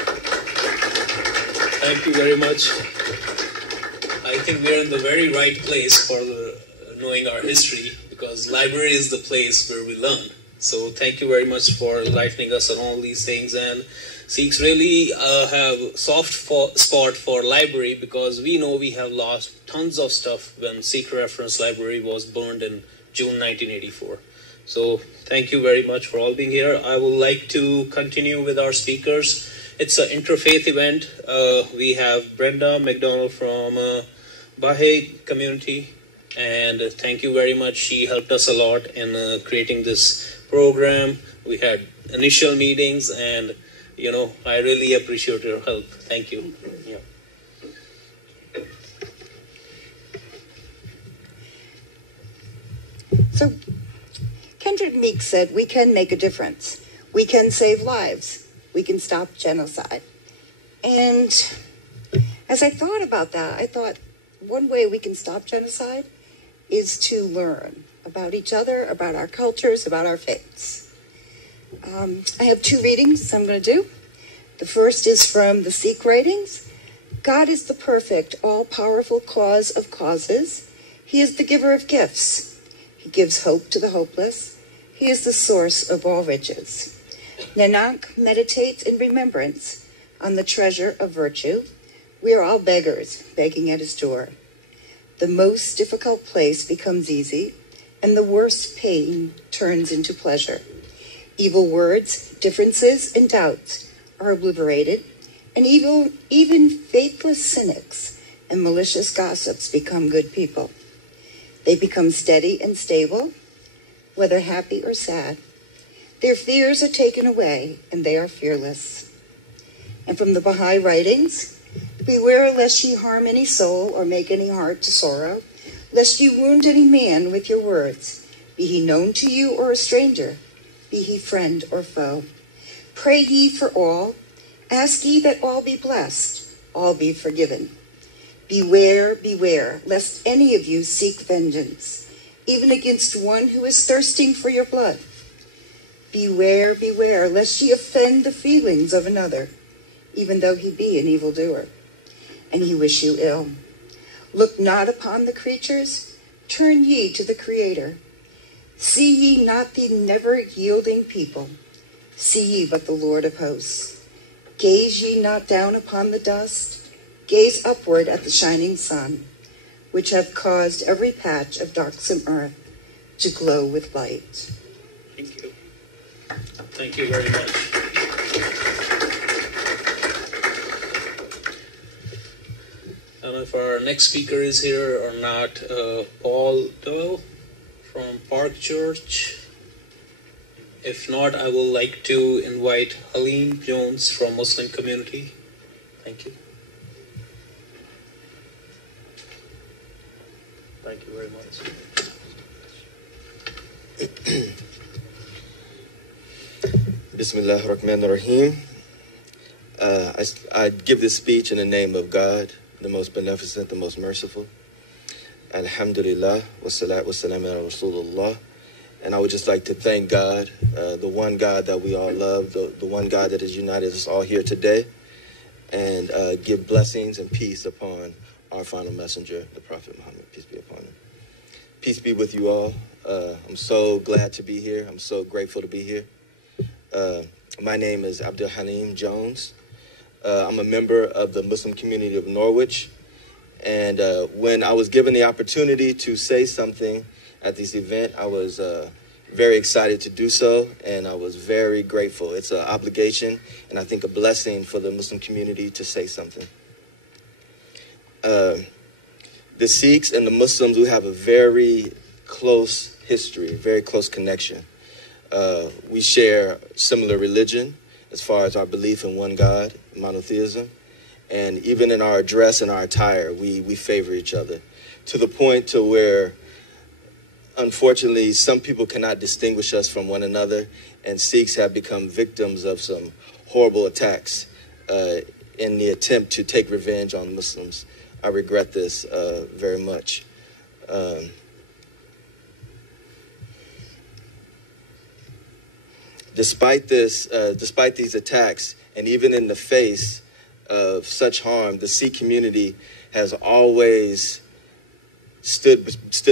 Thank you very much. I think we're in the very right place for knowing our history, because library is the place where we learn. So thank you very much for enlightening us on all these things. And Sikhs really have soft spot for library, because we know we have lost tons of stuff when Sikh Reference Library was burned in June 1984. So thank you very much for all being here. I would like to continue with our speakers. It's an interfaith event. We have Brenda McDonald from Baha'i community, and thank you very much. She helped us a lot in creating this program. We had initial meetings, and I really appreciate your help. Thank you. Yeah. So Kendrick Meek said, we can make a difference. We can save lives. We can stop genocide. And as I thought about that, I thought one way we can stop genocide is to learn about each other, about our cultures, about our faiths. I have 2 readings I'm going to do. The first is from the Sikh writings. God is the perfect, all-powerful cause of causes. He is the giver of gifts. He gives hope to the hopeless. He is the source of all riches. Nanak meditates in remembrance on the treasure of virtue, We are all beggars, begging at his door. The most difficult place becomes easy, and the worst pain turns into pleasure. Evil words, differences, and doubts are obliterated, and even faithless cynics and malicious gossips become good people. They become steady and stable, whether happy or sad. Their fears are taken away, and they are fearless. And from the Baha'i writings, beware lest ye harm any soul or make any heart to sorrow, lest ye wound any man with your words, be he known to you or a stranger, be he friend or foe. Pray ye for all, ask ye that all be blessed, all be forgiven. Beware, beware, lest any of you seek vengeance, even against one who is thirsting for your blood. Beware, beware, lest ye offend the feelings of another, even though he be an evildoer, and he wish you ill. Look not upon the creatures, turn ye to the Creator. See ye not the never-yielding people, see ye but the Lord of hosts. Gaze ye not down upon the dust, gaze upward at the shining sun, which have caused every patch of darksome earth to glow with light. Thank you. Thank you very much. I don't know if our next speaker is here or not. Paul Doyle from Park Church. If not, I will like to invite Halim Jones from Muslim community. Thank you. Thank you very much. Bismillah ar-Rahman ar-Rahim. I give this speech in the name of God, the most beneficent, the most merciful. Alhamdulillah, wassalat wassalam ala Rasulullah. And I would just like to thank God, the one God that we all love, the one God that has united us all here today, and give blessings and peace upon our final messenger, the Prophet Muhammad, peace be upon him. Peace be with you all. I'm so glad to be here. I'm so grateful to be here. My name is Abdul Halim Jones. I'm a member of the Muslim community of Norwich. And when I was given the opportunity to say something at this event, I was very excited to do so, and I was very grateful. It's an obligation, and I think a blessing for the Muslim community to say something. The Sikhs and the Muslims, we have a very close history, very close connection. We share similar religion as far as our belief in one God, monotheism. And even in our dress and our attire, we favor each other to the point to where, unfortunately, some people cannot distinguish us from one another, and Sikhs have become victims of some horrible attacks in the attempt to take revenge on Muslims. I regret this very much. Despite these attacks, and even in the face of such harm, the Sikh community has always stood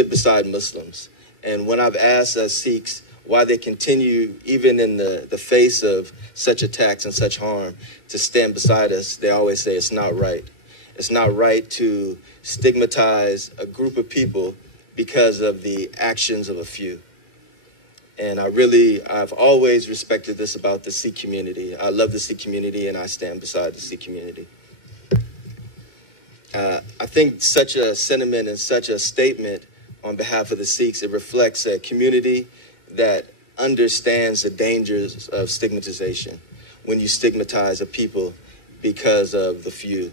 beside Muslims. And when I've asked Sikhs why they continue, even in the face of such attacks and such harm, to stand beside us, they always say it's not right. It's not right to stigmatize a group of people because of the actions of a few. And I've always respected this about the Sikh community. I love the Sikh community, and I stand beside the Sikh community. I think such a sentiment and such a statement on behalf of the Sikhs, it reflects a community that understands the dangers of stigmatization when you stigmatize a people because of the few.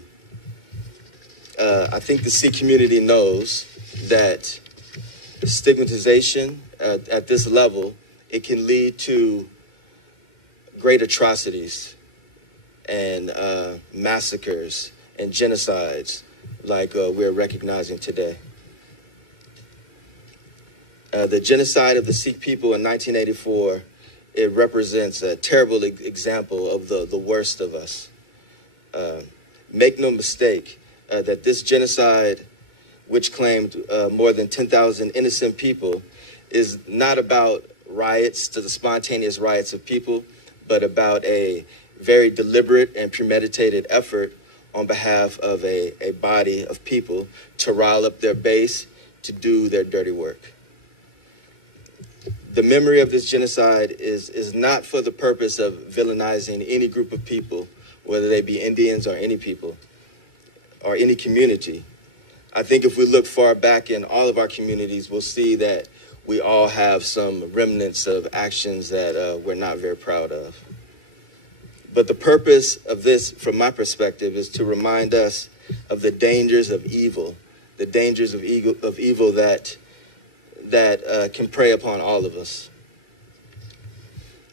I think the Sikh community knows that stigmatization at this level, it can lead to great atrocities and massacres and genocides like we're recognizing today. The genocide of the Sikh people in 1984, it represents a terrible example of the worst of us. Make no mistake that this genocide, which claimed more than 10,000 innocent people, is not about riots, to the spontaneous riots of people, but about a very deliberate and premeditated effort on behalf of a body of people to rile up their base to do their dirty work. The memory of this genocide is not for the purpose of villainizing any group of people, whether they be Indians or any people or any community. I think if we look far back in all of our communities, we'll see that we all have some remnants of actions that we're not very proud of. But the purpose of this, from my perspective, is to remind us of the dangers of evil, the dangers of evil that can prey upon all of us.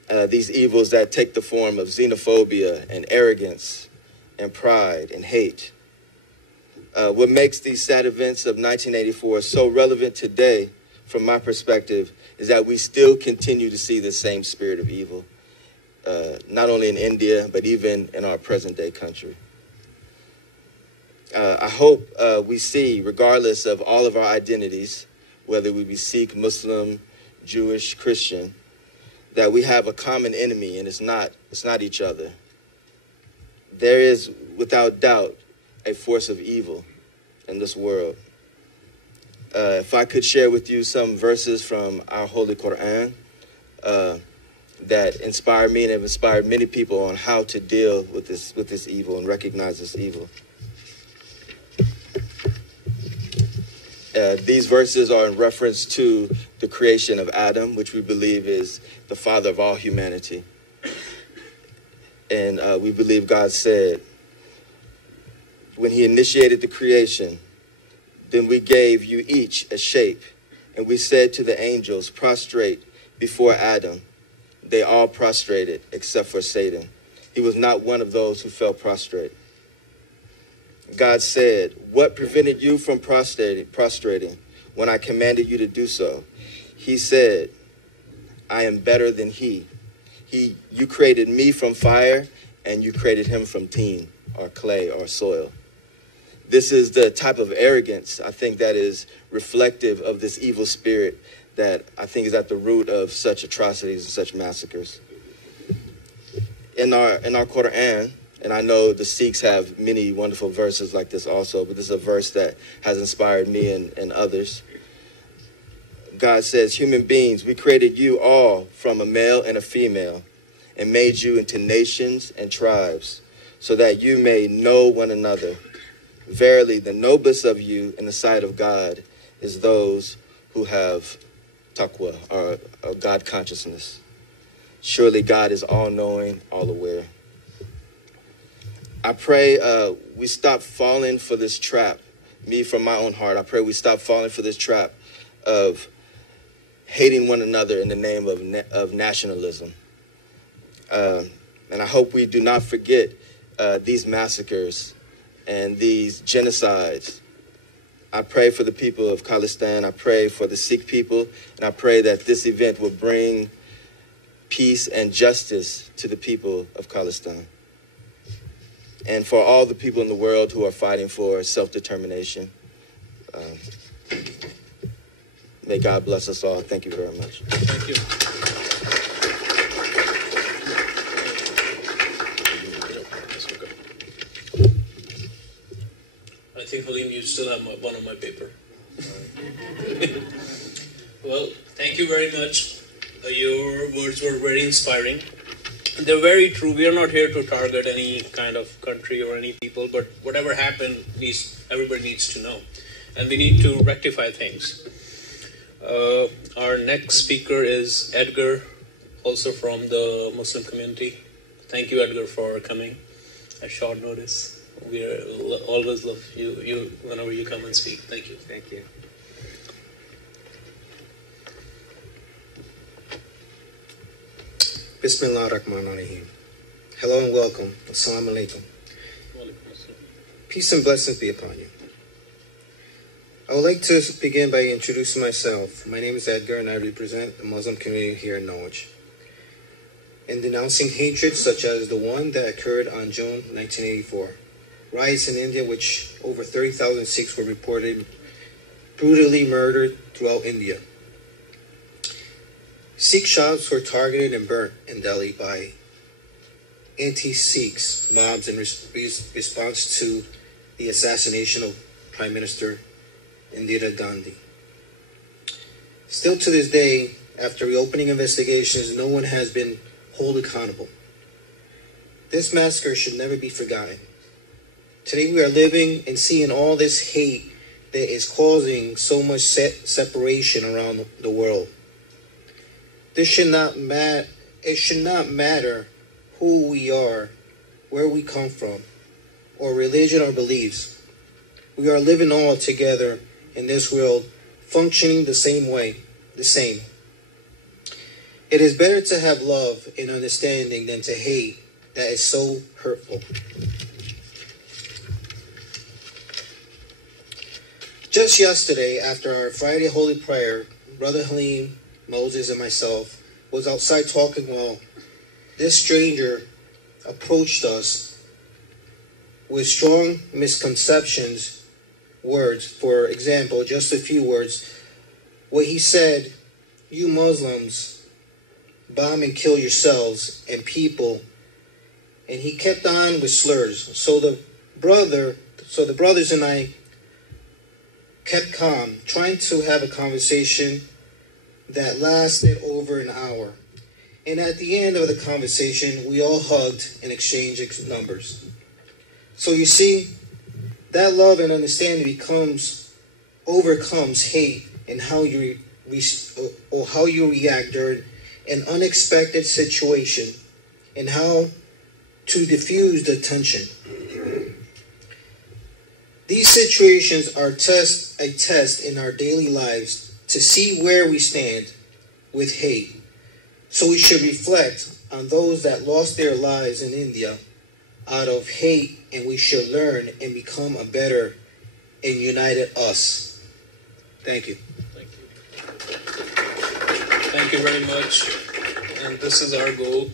These evils that take the form of xenophobia and arrogance and pride and hate. What makes these sad events of 1984 so relevant today, from my perspective, is that we still continue to see the same spirit of evil, not only in India, but even in our present-day country. I hope we see, regardless of all of our identities, whether we be Sikh, Muslim, Jewish, Christian, that we have a common enemy, and it's not each other. There is, without doubt, a force of evil in this world. If I could share with you some verses from our Holy Quran that inspired me and have inspired many people on how to deal with this evil and recognize this evil. These verses are in reference to the creation of Adam, which we believe is the father of all humanity. And we believe God said, when he initiated the creation, then we gave you each a shape, and we said to the angels, prostrate before Adam. They all prostrated except for Satan. He was not one of those who fell prostrate. God said, what prevented you from prostrating when I commanded you to do so? He said, I am better than he. You created me from fire, and you created him from teen, or clay, or soil. This is the type of arrogance, I think, that is reflective of this evil spirit that I think is at the root of such atrocities and such massacres. In our Quran, and I know the Sikhs have many wonderful verses like this also, but this is a verse that has inspired me and others. God says, human beings, we created you all from a male and a female and made you into nations and tribes so that you may know one another. Verily, the noblest of you in the sight of God is those who have taqwa, or God consciousness. Surely God is all-knowing, all-aware. I pray we stop falling for this trap. Me, from my own heart, I pray we stop falling for this trap of hating one another in the name of nationalism. And I hope we do not forget these massacres and these genocides. I pray for the people of Khalistan. I pray for the Sikh people. And I pray that this event will bring peace and justice to the people of Khalistan. And for all the people in the world who are fighting for self-determination. May God bless us all. Thank you very much. Thank you. I think, Halim, you still have one of my paper. Well, thank you very much. Your words were very inspiring. They're very true. We are not here to target any kind of country or any people, but whatever happened, everybody needs to know. And we need to rectify things. Our next speaker is Edgar, also from the Muslim community. Thank you, Edgar, for coming at short notice. We always love you whenever you come and speak. Thank you. Thank you. Bismillah ar-Rahman ar-Rahim. Hello and welcome. Assalamu alaikum. Peace and blessings be upon you. I would like to begin by introducing myself. My name is Edgar and I represent the Muslim community here in Norwich. In denouncing hatred such as the one that occurred on June 1984, riots in India which over 30,000 Sikhs were reported brutally murdered throughout India. Sikh shops were targeted and burnt in Delhi by anti-Sikhs mobs in response to the assassination of Prime Minister Indira Gandhi. Still to this day, after reopening investigations, no one has been held accountable. This massacre should never be forgotten. Today we are living and seeing all this hate that is causing so much separation around the world. It should not matter who we are, where we come from, or religion or beliefs. We are living all together in this world, functioning the same way, the same. It is better to have love and understanding than to hate that is so hurtful. Just yesterday, after our Friday Holy Prayer, Brother Halim, Moses, and myself was outside talking while this stranger approached us with strong misconceptions, words. For example, just a few words. What he said, "You Muslims bomb and kill yourselves and people," and he kept on with slurs. So the brothers and I kept calm, trying to have a conversation that lasted over an hour. And at the end of the conversation, we all hugged and exchanged numbers. So you see, that love and understanding overcomes hate and how you react during an unexpected situation and how to diffuse the tension. These situations are a test in our daily lives to see where we stand with hate. So we should reflect on those that lost their lives in India out of hate, and we should learn and become a better and united us. Thank you. Thank you. Thank you very much. And this is our goal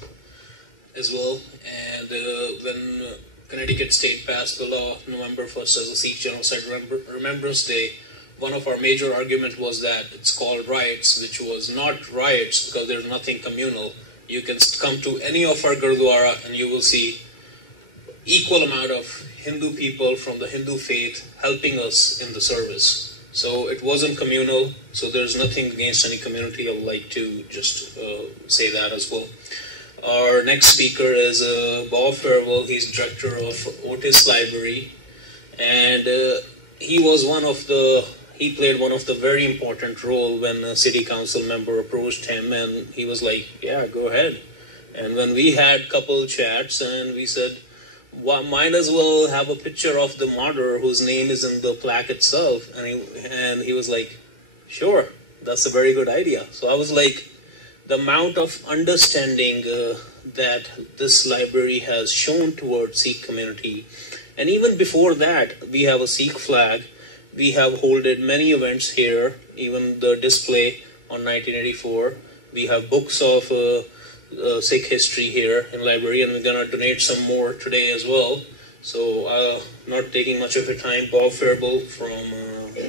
as well. And when Connecticut State passed the law November 1st as a Sikh Genocide Remembrance Day, one of our major arguments was that it's called riots, which was not riots because there's nothing communal. You can come to any of our Gurdwara and you will see equal amount of Hindu people from the Hindu faith helping us in the service. So it wasn't communal, so there's nothing against any community. I would like to just say that as well. Our next speaker is Bob Farewell. He's director of Otis Library, and he played one of the very important role when a city council member approached him, and he was like, "Yeah, go ahead." And when we had couple chats, and we said, "Well, might as well have a picture of the martyr whose name is in the plaque itself," and he was like, "Sure, that's a very good idea." So I was like, the amount of understanding that this library has shown towards Sikh community. And even before that, we have a Sikh flag. We have held many events here, even the display on 1984. We have books of Sikh history here in library, and we're going to donate some more today as well. So not taking much of your time, Bob Farewell from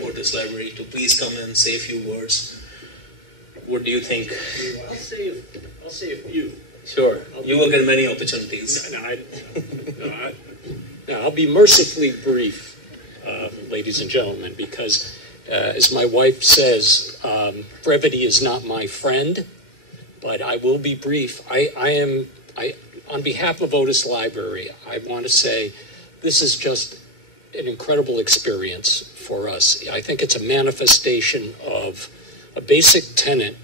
Otis Library to please come and say a few words. What do you think? I'll say a few. Sure. You will get many opportunities. I'll be mercifully brief, ladies and gentlemen, because as my wife says, brevity is not my friend, but I will be brief. On behalf of Otis Library, I want to say this is just an incredible experience for us. I think it's a manifestation of a basic tenet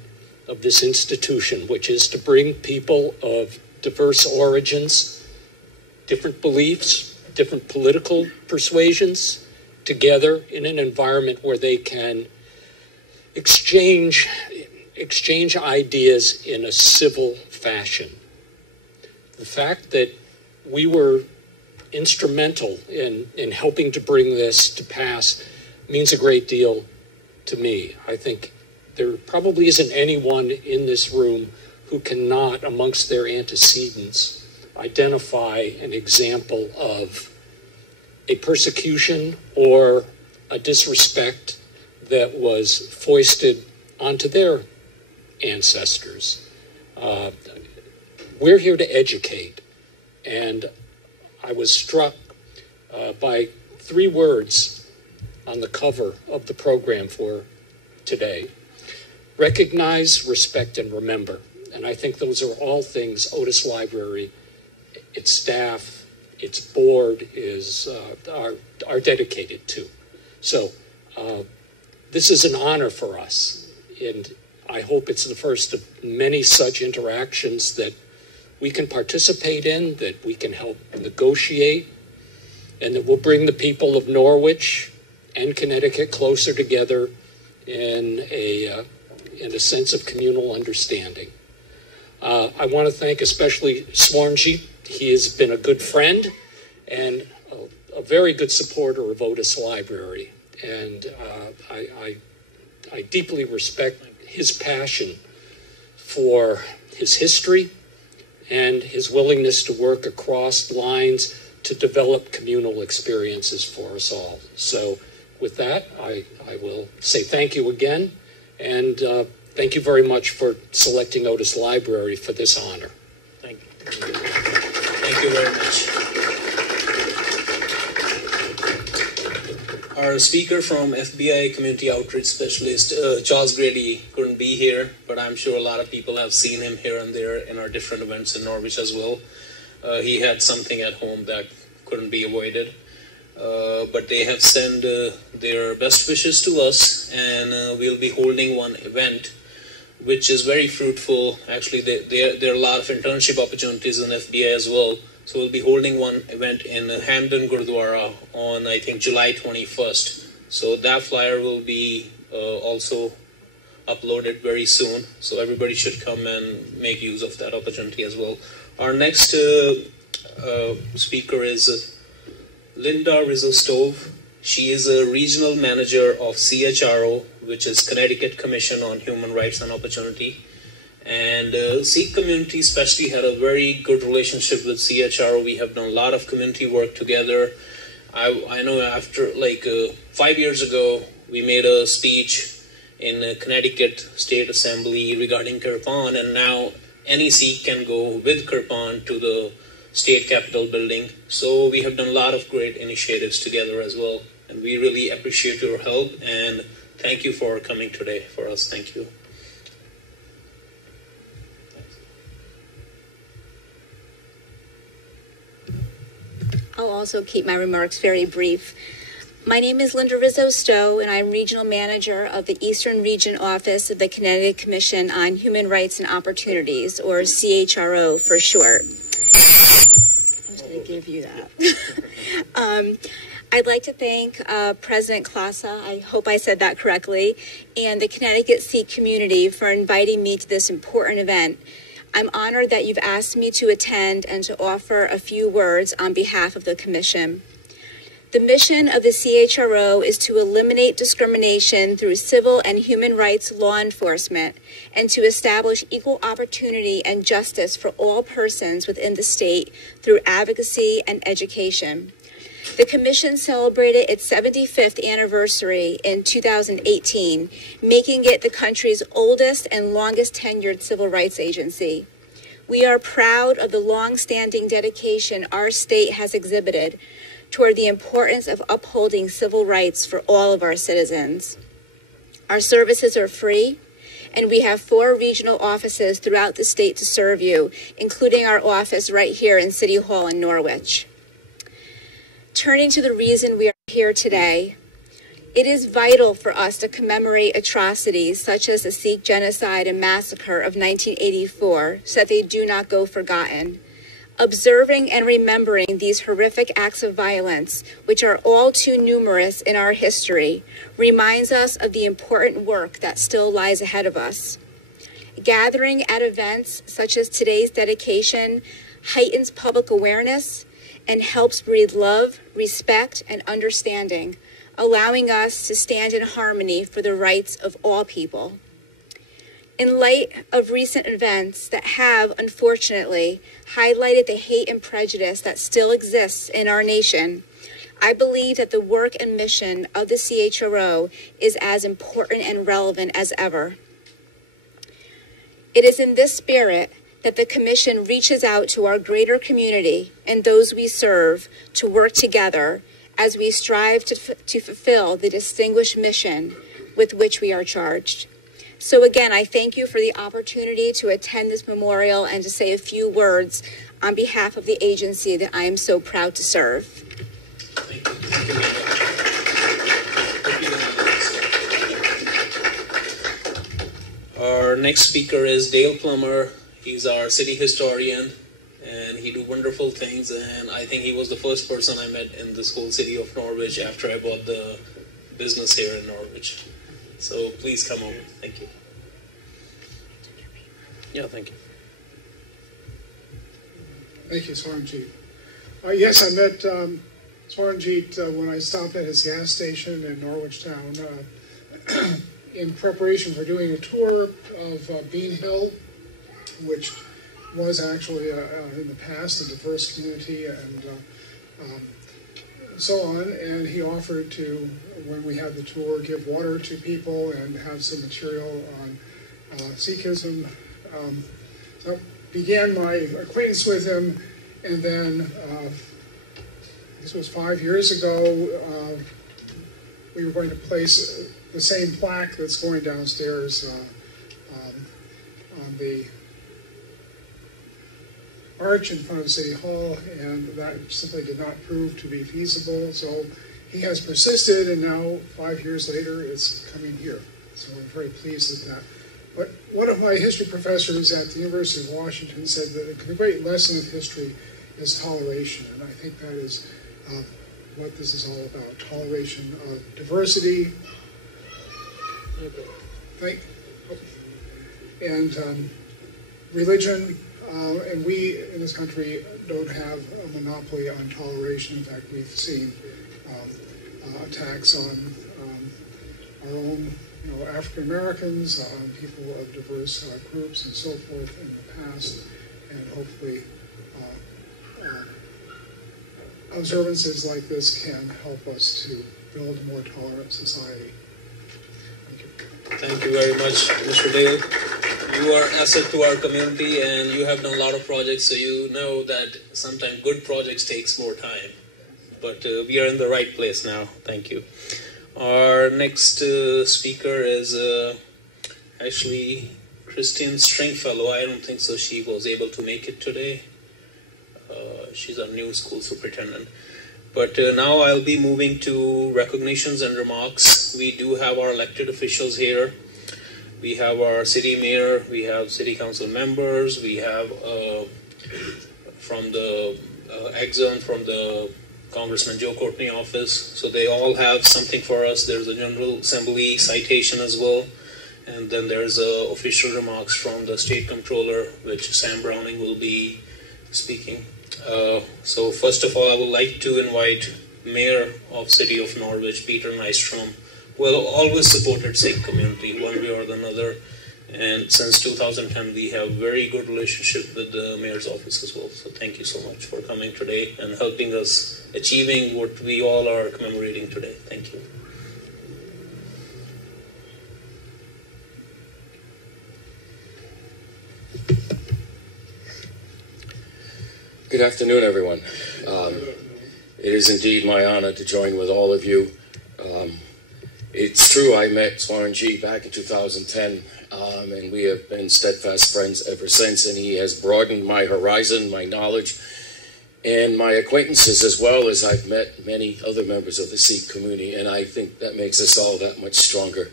of this institution, which is to bring people of diverse origins, different beliefs, different political persuasions together in an environment where they can exchange ideas in a civil fashion. The fact that we were instrumental in helping to bring this to pass means a great deal to me. I think there probably isn't anyone in this room who cannot, amongst their antecedents, identify an example of a persecution or a disrespect that was foisted onto their ancestors. We're here to educate. And I was struck by 3 words on the cover of the program for today: recognize, respect, and remember. And I think those are all things Otis Library, its staff, its board are dedicated to. So this is an honor for us, and I hope it's the first of many such interactions that we can participate in, that we can help negotiate, and that will bring the people of Norwich and Connecticut closer together in a sense of communal understanding. I want to thank especially Swarnjeet. He has been a good friend and a very good supporter of Otis Library. And I deeply respect his passion for his history and his willingness to work across lines to develop communal experiences for us all. So with that, I will say thank you again, and thank you very much for selecting Otis Library for this honor. Thank you. Thank you very much. Our speaker from FBI Community Outreach Specialist, Charles Grady, couldn't be here, but I'm sure a lot of people have seen him here and there in our different events in Norwich as well. He had something at home that couldn't be avoided. But they have sent their best wishes to us, and we'll be holding one event which is very fruitful. Actually, there are a lot of internship opportunities in FBI as well. So we'll be holding one event in Hamden Gurdwara on, I think, July 21st. So that flyer will be also uploaded very soon. So everybody should come and make use of that opportunity as well. Our next speaker is Linda Rizzo-Stove. She is a regional manager of CHRO, which is Connecticut Commission on Human Rights and Opportunity. And Sikh community especially had a very good relationship with CHRO. We have done a lot of community work together. I know after 5 years ago, we made a speech in Connecticut State Assembly regarding Kirpan, and now any Sikh can go with Kirpan to the state capitol building. So we have done a lot of great initiatives together as well. And we really appreciate your help, and thank you for coming today for us. Thank you. I'll also keep my remarks very brief. My name is Linda Rizzo-Stowe, and I'm Regional Manager of the Eastern Region Office of the Connecticut Commission on Human Rights and Opportunities, or CHRO for short. I was going to give you that. I'd like to thank President Klasa, I hope I said that correctly, and the Connecticut Sikh community for inviting me to this important event. I'm honored that you've asked me to attend and to offer a few words on behalf of the Commission. The mission of the CHRO is to eliminate discrimination through civil and human rights law enforcement and to establish equal opportunity and justice for all persons within the state through advocacy and education. The Commission celebrated its 75th anniversary in 2018, making it the country's oldest and longest tenured civil rights agency. We are proud of the long-standing dedication our state has exhibited toward the importance of upholding civil rights for all of our citizens. Our services are free, and we have 4 regional offices throughout the state to serve you, including our office right here in City Hall in Norwich. Turning to the reason we are here today, it is vital for us to commemorate atrocities such as the Sikh genocide and massacre of 1984 so that they do not go forgotten. Observing and remembering these horrific acts of violence, which are all too numerous in our history, reminds us of the important work that still lies ahead of us. Gathering at events such as today's dedication heightens public awareness and helps breed love, respect, and understanding, allowing us to stand in harmony for the rights of all people. In light of recent events that have, unfortunately, highlighted the hate and prejudice that still exists in our nation, I believe that the work and mission of the CHRO is as important and relevant as ever. It is in this spirit that the Commission reaches out to our greater community and those we serve to work together as we strive to fulfill the distinguished mission with which we are charged. So again, I thank you for the opportunity to attend this memorial and to say a few words on behalf of the agency that I am so proud to serve. Thank you. Our next speaker is Dale Plummer. He's our city historian, and he do wonderful things, and I think he was the first person I met in this whole city of Norwich after I bought the business here in Norwich. So please come over. Thank you. Yeah, thank you. Thank you, Swaranjeet. Yes, I met Swaranjeet when I stopped at his gas station in Norwich Town in preparation for doing a tour of Bean Hill, which was actually in the past a diverse community and so on. And he offered to, when we had the tour, give water to people and have some material on Sikhism. So I began my acquaintance with him, and then this was 5 years ago. We were going to place the same plaque that's going downstairs on the arch in front of City Hall, and that simply did not prove to be feasible. So he has persisted, and now 5 years later, it's coming here. So I'm very pleased with that. But one of my history professors at the University of Washington said that the great lesson of history is toleration, and I think that is what this is all about: toleration of diversity, and religion. And we in this country don't have a monopoly on toleration. In fact, we've seen attacks on our own, African Americans, on people of diverse groups, and so forth in the past. And hopefully, observances like this can help us to build a more tolerant society. Thank you. Thank you very much, Mr. Dale. You are asset to our community, and you have done a lot of projects, so you know that sometimes good projects takes more time. But we are in the right place now. Thank you. Our next speaker is actually Christine Stringfellow. I don't think so she was able to make it today. She's our new school superintendent. But now I'll be moving to recognitions and remarks. We do have our elected officials here. We have our city mayor, we have city council members, we have from the exon from the Congressman Joe Courtney office. So they all have something for us. There's a General Assembly citation as well. And then there's official remarks from the State Comptroller, which Sam Browning will be speaking. So first of all, I would like to invite Mayor of City of Norwich, Peter Nystrom, who has always supported Sikh community one way or another. And since 2010, we have very good relationship with the Mayor's office as well. So thank you so much for coming today and helping us achieving what we all are commemorating today. Thank you. Good afternoon, everyone. It is indeed my honor to join with all of you. It's true, I met Swaranjeet back in 2010, and we have been steadfast friends ever since, and he has broadened my horizon, my knowledge, and my acquaintances, as well as I've met many other members of the Sikh community, and I think that makes us all that much stronger,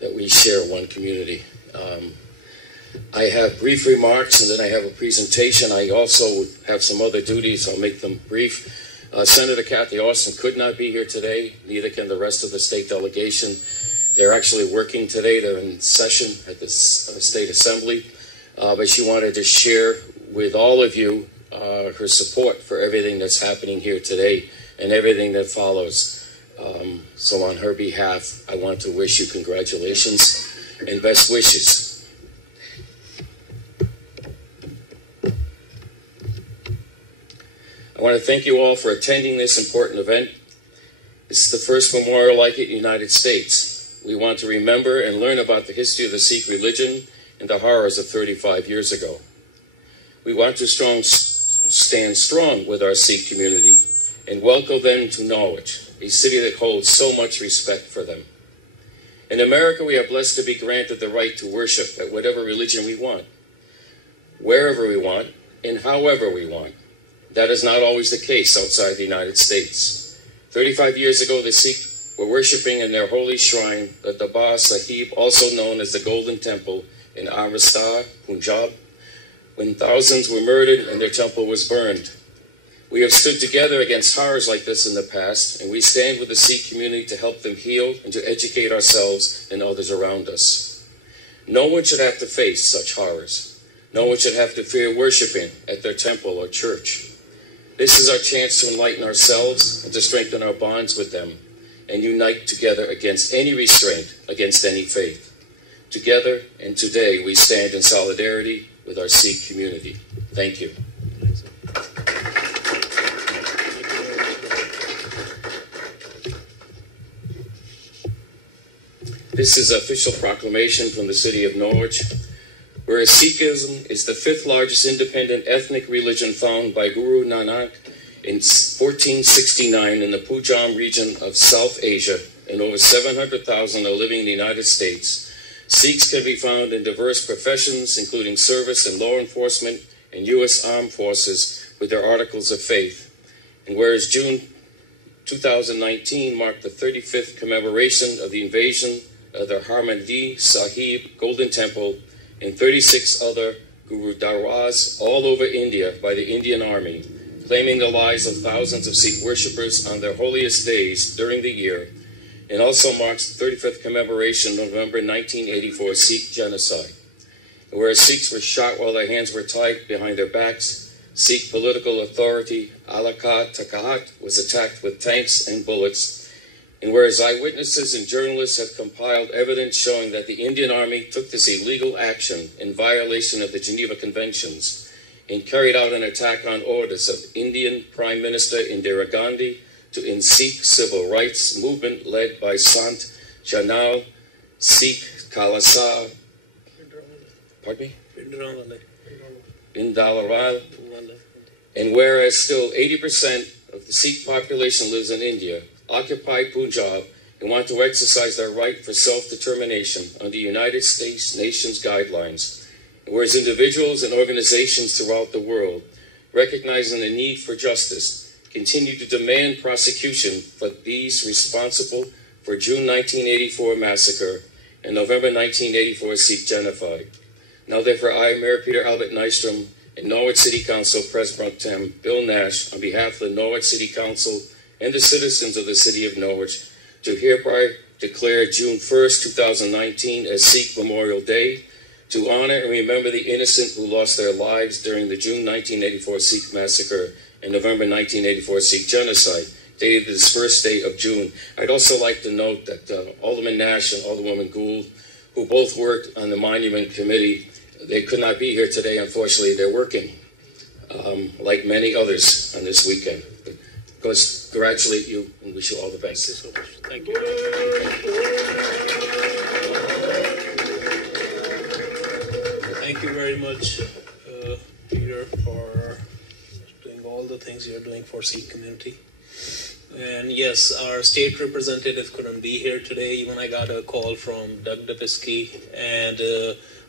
that we share one community. I have brief remarks, and then I have a presentation. I also have some other duties. I'll make them brief. Senator Kathy Austin could not be here today. Neither can the rest of the state delegation. They're actually working today. They're in session at the State Assembly. But she wanted to share with all of you her support for everything that's happening here today and everything that follows. So on her behalf, I want to wish you congratulations and best wishes. I want to thank you all for attending this important event. This is the first memorial like it in the United States. We want to remember and learn about the history of the Sikh religion and the horrors of 35 years ago. We want to stand strong with our Sikh community and welcome them to Norwich, a city that holds so much respect for them. In America, we are blessed to be granted the right to worship at whatever religion we want, wherever we want, and however we want. That is not always the case outside the United States. 35 years ago, the Sikhs were worshiping in their holy shrine, the Darbar Sahib, also known as the Golden Temple in Amritsar, Punjab, when thousands were murdered and their temple was burned. We have stood together against horrors like this in the past, and we stand with the Sikh community to help them heal and to educate ourselves and others around us. No one should have to face such horrors. No one should have to fear worshiping at their temple or church. This is our chance to enlighten ourselves and to strengthen our bonds with them and unite together against any restraint, against any faith. Together and today we stand in solidarity with our Sikh community. Thank you. This is an official proclamation from the city of Norwich. Whereas Sikhism is the 5th largest independent ethnic religion found by Guru Nanak in 1469 in the Punjab region of South Asia, and over 700,000 are living in the United States, Sikhs can be found in diverse professions, including service and law enforcement and U.S. Armed Forces with their articles of faith. And whereas June 2019 marked the 35th commemoration of the invasion of the Harmandir Sahib Golden Temple and 36 other Gurudwaras all over India by the Indian Army, claiming the lives of thousands of Sikh worshippers on their holiest days during the year, and also marks the 35th commemoration of November 1984 Sikh genocide. And whereas Sikhs were shot while their hands were tied behind their backs, Sikh political authority Alakat Takahat was attacked with tanks and bullets. And whereas eyewitnesses and journalists have compiled evidence showing that the Indian Army took this illegal action in violation of the Geneva Conventions and carried out an attack on orders of Indian Prime Minister Indira Gandhi to end Sikh civil rights movement led by Sant Janal Sikh Khalsa, pardon me? Indalaral. And whereas still 80% of the Sikh population lives in India, occupy Punjab, and want to exercise their right for self-determination under the United States nation's guidelines, whereas individuals and organizations throughout the world, recognizing the need for justice, continue to demand prosecution for these responsible for June 1984 massacre and November 1984 Sikh genocide. Now therefore I, Mayor Peter Albert Nystrom, and Norwich City Council President Pro Tem Bill Nash, on behalf of the Norwich City Council and the citizens of the city of Norwich, to hereby declare June 1st, 2019 as Sikh Memorial Day, to honor and remember the innocent who lost their lives during the June 1984 Sikh massacre and November 1984 Sikh genocide, dated this first day of June. I'd also like to note that Alderman Nash and Alderwoman Gould, who both worked on the Monument Committee, they could not be here today. Unfortunately, they're working, like many others on this weekend. Congratulate you and wish you all the best. Thank you so much. Thank you. Thank you very much, Peter, for doing all the things you're doing for Sikh community. And yes, our state representative couldn't be here today. Even I got a call from Doug Dapisky, and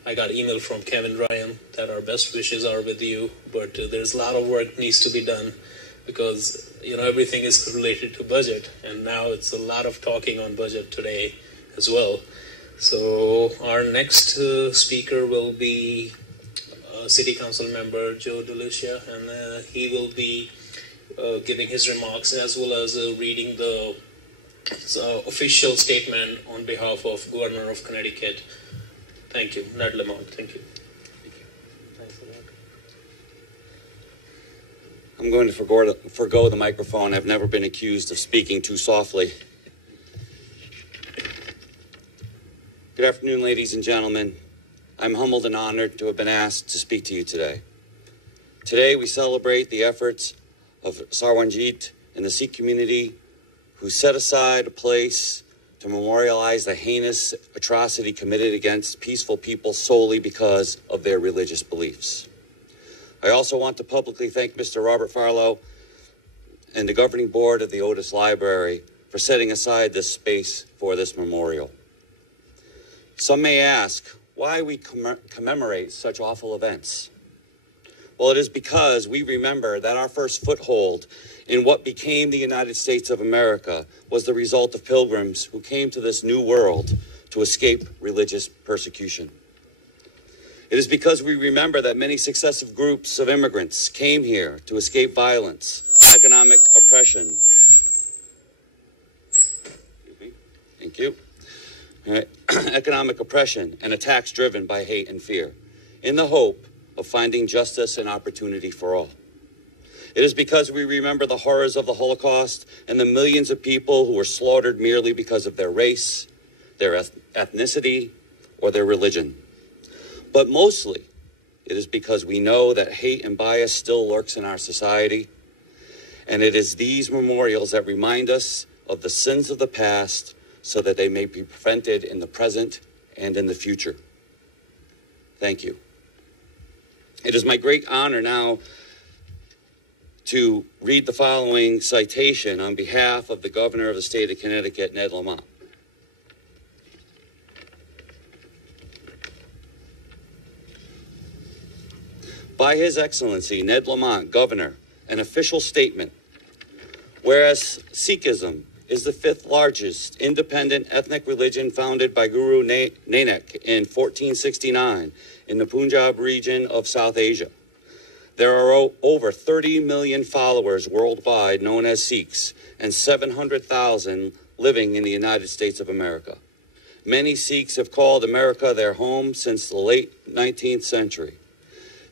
I got email from Kevin Ryan that our best wishes are with you, but there's a lot of work needs to be done, because everything is related to budget, and now it's a lot of talking on budget today as well. So our next speaker will be City Council member Joe DeLucia, and he will be giving his remarks as well as reading the official statement on behalf of Governor of Connecticut. Thank you. Ned Lamont, thank you. I'm going to forgo the microphone. I've never been accused of speaking too softly. Good afternoon, ladies and gentlemen. I'm humbled and honored to have been asked to speak to you today. Today, we celebrate the efforts of Sarwanjit and the Sikh community who set aside a place to memorialize the heinous atrocity committed against peaceful people solely because of their religious beliefs. I also want to publicly thank Mr. Robert Farlow and the governing board of the Otis Library for setting aside this space for this memorial. Some may ask why we commemorate such awful events. Well, it is because we remember that our first foothold in what became the United States of America was the result of pilgrims who came to this new world to escape religious persecution. It is because we remember that many successive groups of immigrants came here to escape violence, economic oppression. Thank you. All right. Economic oppression and attacks driven by hate and fear, in the hope of finding justice and opportunity for all. It is because we remember the horrors of the Holocaust and the millions of people who were slaughtered merely because of their race, their ethnicity, or their religion. But mostly, it is because we know that hate and bias still lurks in our society, and it is these memorials that remind us of the sins of the past so that they may be prevented in the present and in the future. Thank you. It is my great honor now to read the following citation on behalf of the Governor of the State of Connecticut, Ned Lamont. By His Excellency, Ned Lamont, Governor, an official statement. Whereas Sikhism is the 5th largest independent ethnic religion founded by Guru Nanak in 1469 in the Punjab region of South Asia. There are over 30 million followers worldwide known as Sikhs and 700,000 living in the United States of America. Many Sikhs have called America their home since the late 19th century.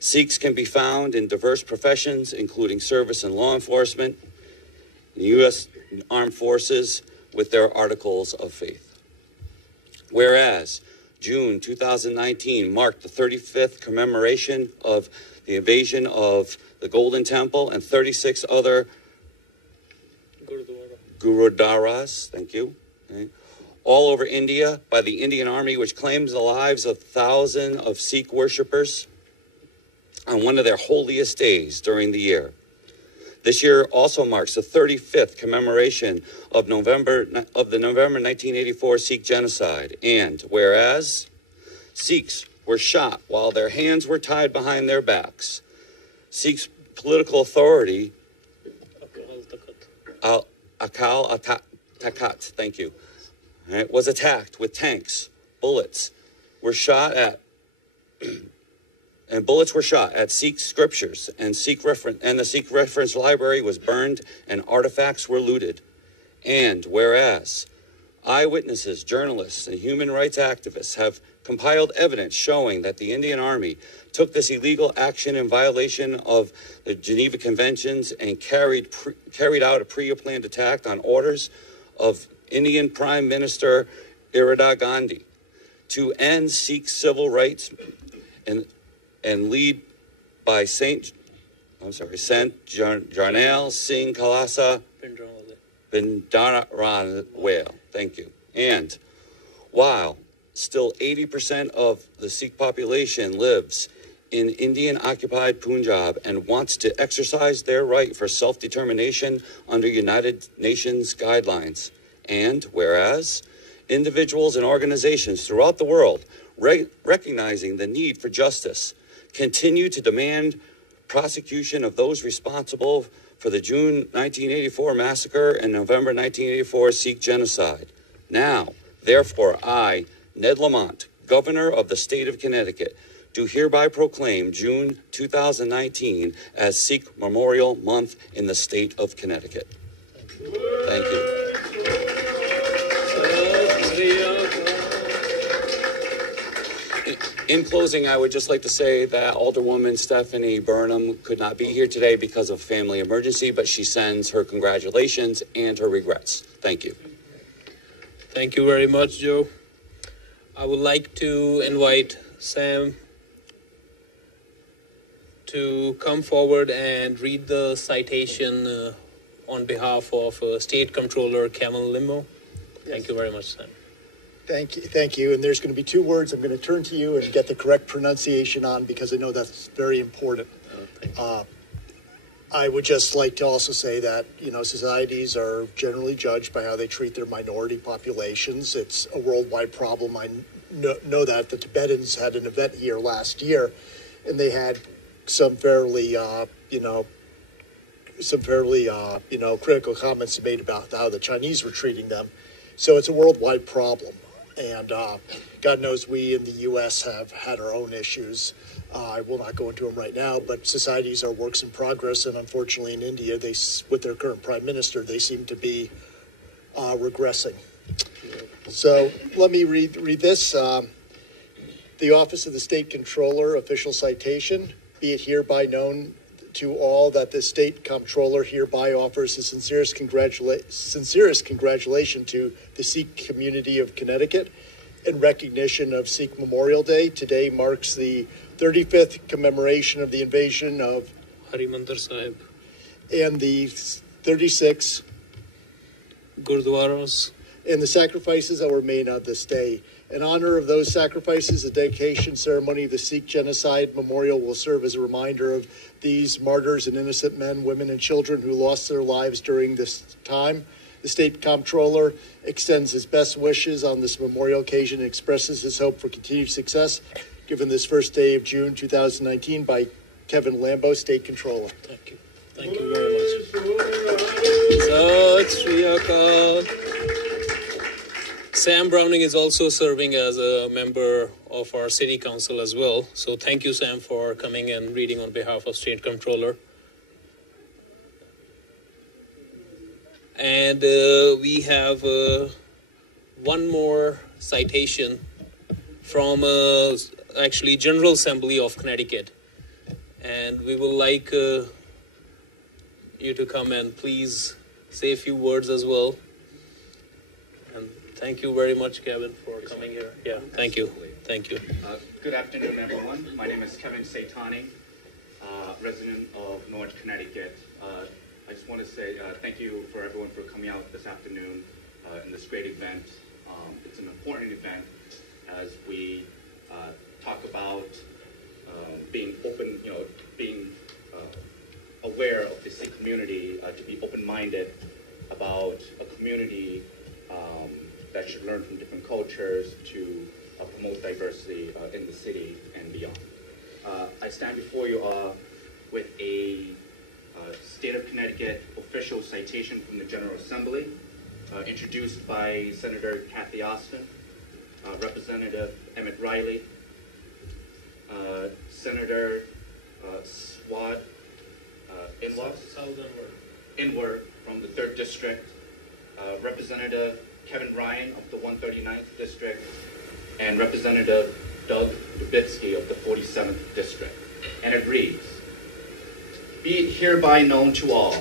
Sikhs can be found in diverse professions, including service and law enforcement, U.S. Armed Forces, with their articles of faith. Whereas June 2019 marked the 35th commemoration of the invasion of the Golden Temple and 36 other Gurudwaras, thank you, okay, all over India by the Indian Army, which claims the lives of thousands of Sikh worshippers on one of their holiest days during the year. This year also marks the 35th commemoration of the November 1984 Sikh genocide. And whereas Sikhs were shot while their hands were tied behind their backs, Sikhs' political authority, Akal Takat, thank you, right, was attacked with tanks. Bullets were shot at Sikh scriptures, and the Sikh reference library was burned, and artifacts were looted. And whereas eyewitnesses, journalists, and human rights activists have compiled evidence showing that the Indian Army took this illegal action in violation of the Geneva Conventions and carried out a pre-planned attack on orders of Indian Prime Minister Indira Gandhi to end Sikh civil rights and lead by Sant Jarnail Singh Khalsa Bhindranwale. Thank you. And while still 80% of the Sikh population lives in Indian-occupied Punjab and wants to exercise their right for self-determination under United Nations guidelines, and whereas individuals and organizations throughout the world recognizing the need for justice continue to demand prosecution of those responsible for the June 1984 massacre and November 1984 Sikh genocide. Now, therefore, I, Ned Lamont, Governor of the State of Connecticut, do hereby proclaim June 2019 as Sikh Memorial Month in the state of Connecticut. Thank you. In closing, I would just like to say that Alderwoman Stephanie Burnham could not be here today because of family emergency, but she sends her congratulations and her regrets. Thank you. Thank you very much, Joe. I would like to invite Sam to come forward and read the citation on behalf of State Comptroller Kamal Limo. Thank you very much, Sam. Thank you. And there's going to be two words I'm going to turn to you and get the correct pronunciation on because I know that's very important. I would just like to also say that, societies are generally judged by how they treat their minority populations. It's a worldwide problem. I know that the Tibetans had an event here last year, and they had some fairly critical comments made about how the Chinese were treating them. So it's a worldwide problem. And God knows we in the U.S. have had our own issues. I will not go into them right now, but societies are works in progress. And unfortunately in India, with their current prime minister, they seem to be regressing. So let me read this. The Office of the State Comptroller, official citation, be it hereby known to all that the State Comptroller hereby offers the sincerest congratulation to the Sikh community of Connecticut in recognition of Sikh Memorial Day. Today marks the 35th commemoration of the invasion of Harimandir Sahib and the 36 Gurdwaras and the sacrifices that were made on this day. In honor of those sacrifices, the dedication ceremony of the Sikh Genocide Memorial will serve as a reminder of these martyrs and innocent men, women, and children who lost their lives during this time. The State Comptroller extends his best wishes on this memorial occasion and expresses his hope for continued success, given this first day of June 2019 by Kevin Lambo, State Comptroller. Thank you. Thank you very much. Sat Shri Akal. Sam Browning is also serving as a member of our City Council as well. So thank you, Sam, for coming and reading on behalf of State Comptroller. And we have one more citation from actually General Assembly of Connecticut. And we will like you to come and please say a few words as well. And thank you very much, Kevin, for coming here. Yeah, thank you. Thank you. Good afternoon, everyone. My name is Kevin Saitani, resident of Norwich, Connecticut. I just want to say thank you for everyone for coming out this afternoon in this great event. It's an important event as we talk about being open, being aware of the Sikh community, to be open-minded about a community that should learn from different cultures to promote diversity in the city and beyond. I stand before you with a State of Connecticut official citation from the General Assembly, introduced by Senator Kathy Austin, Representative Emmett Riley, Senator Swad Inward from the 3rd District, Representative Kevin Ryan of the 139th District, and Representative Doug Dubitsky of the 47th District. And it reads, be it hereby known to all,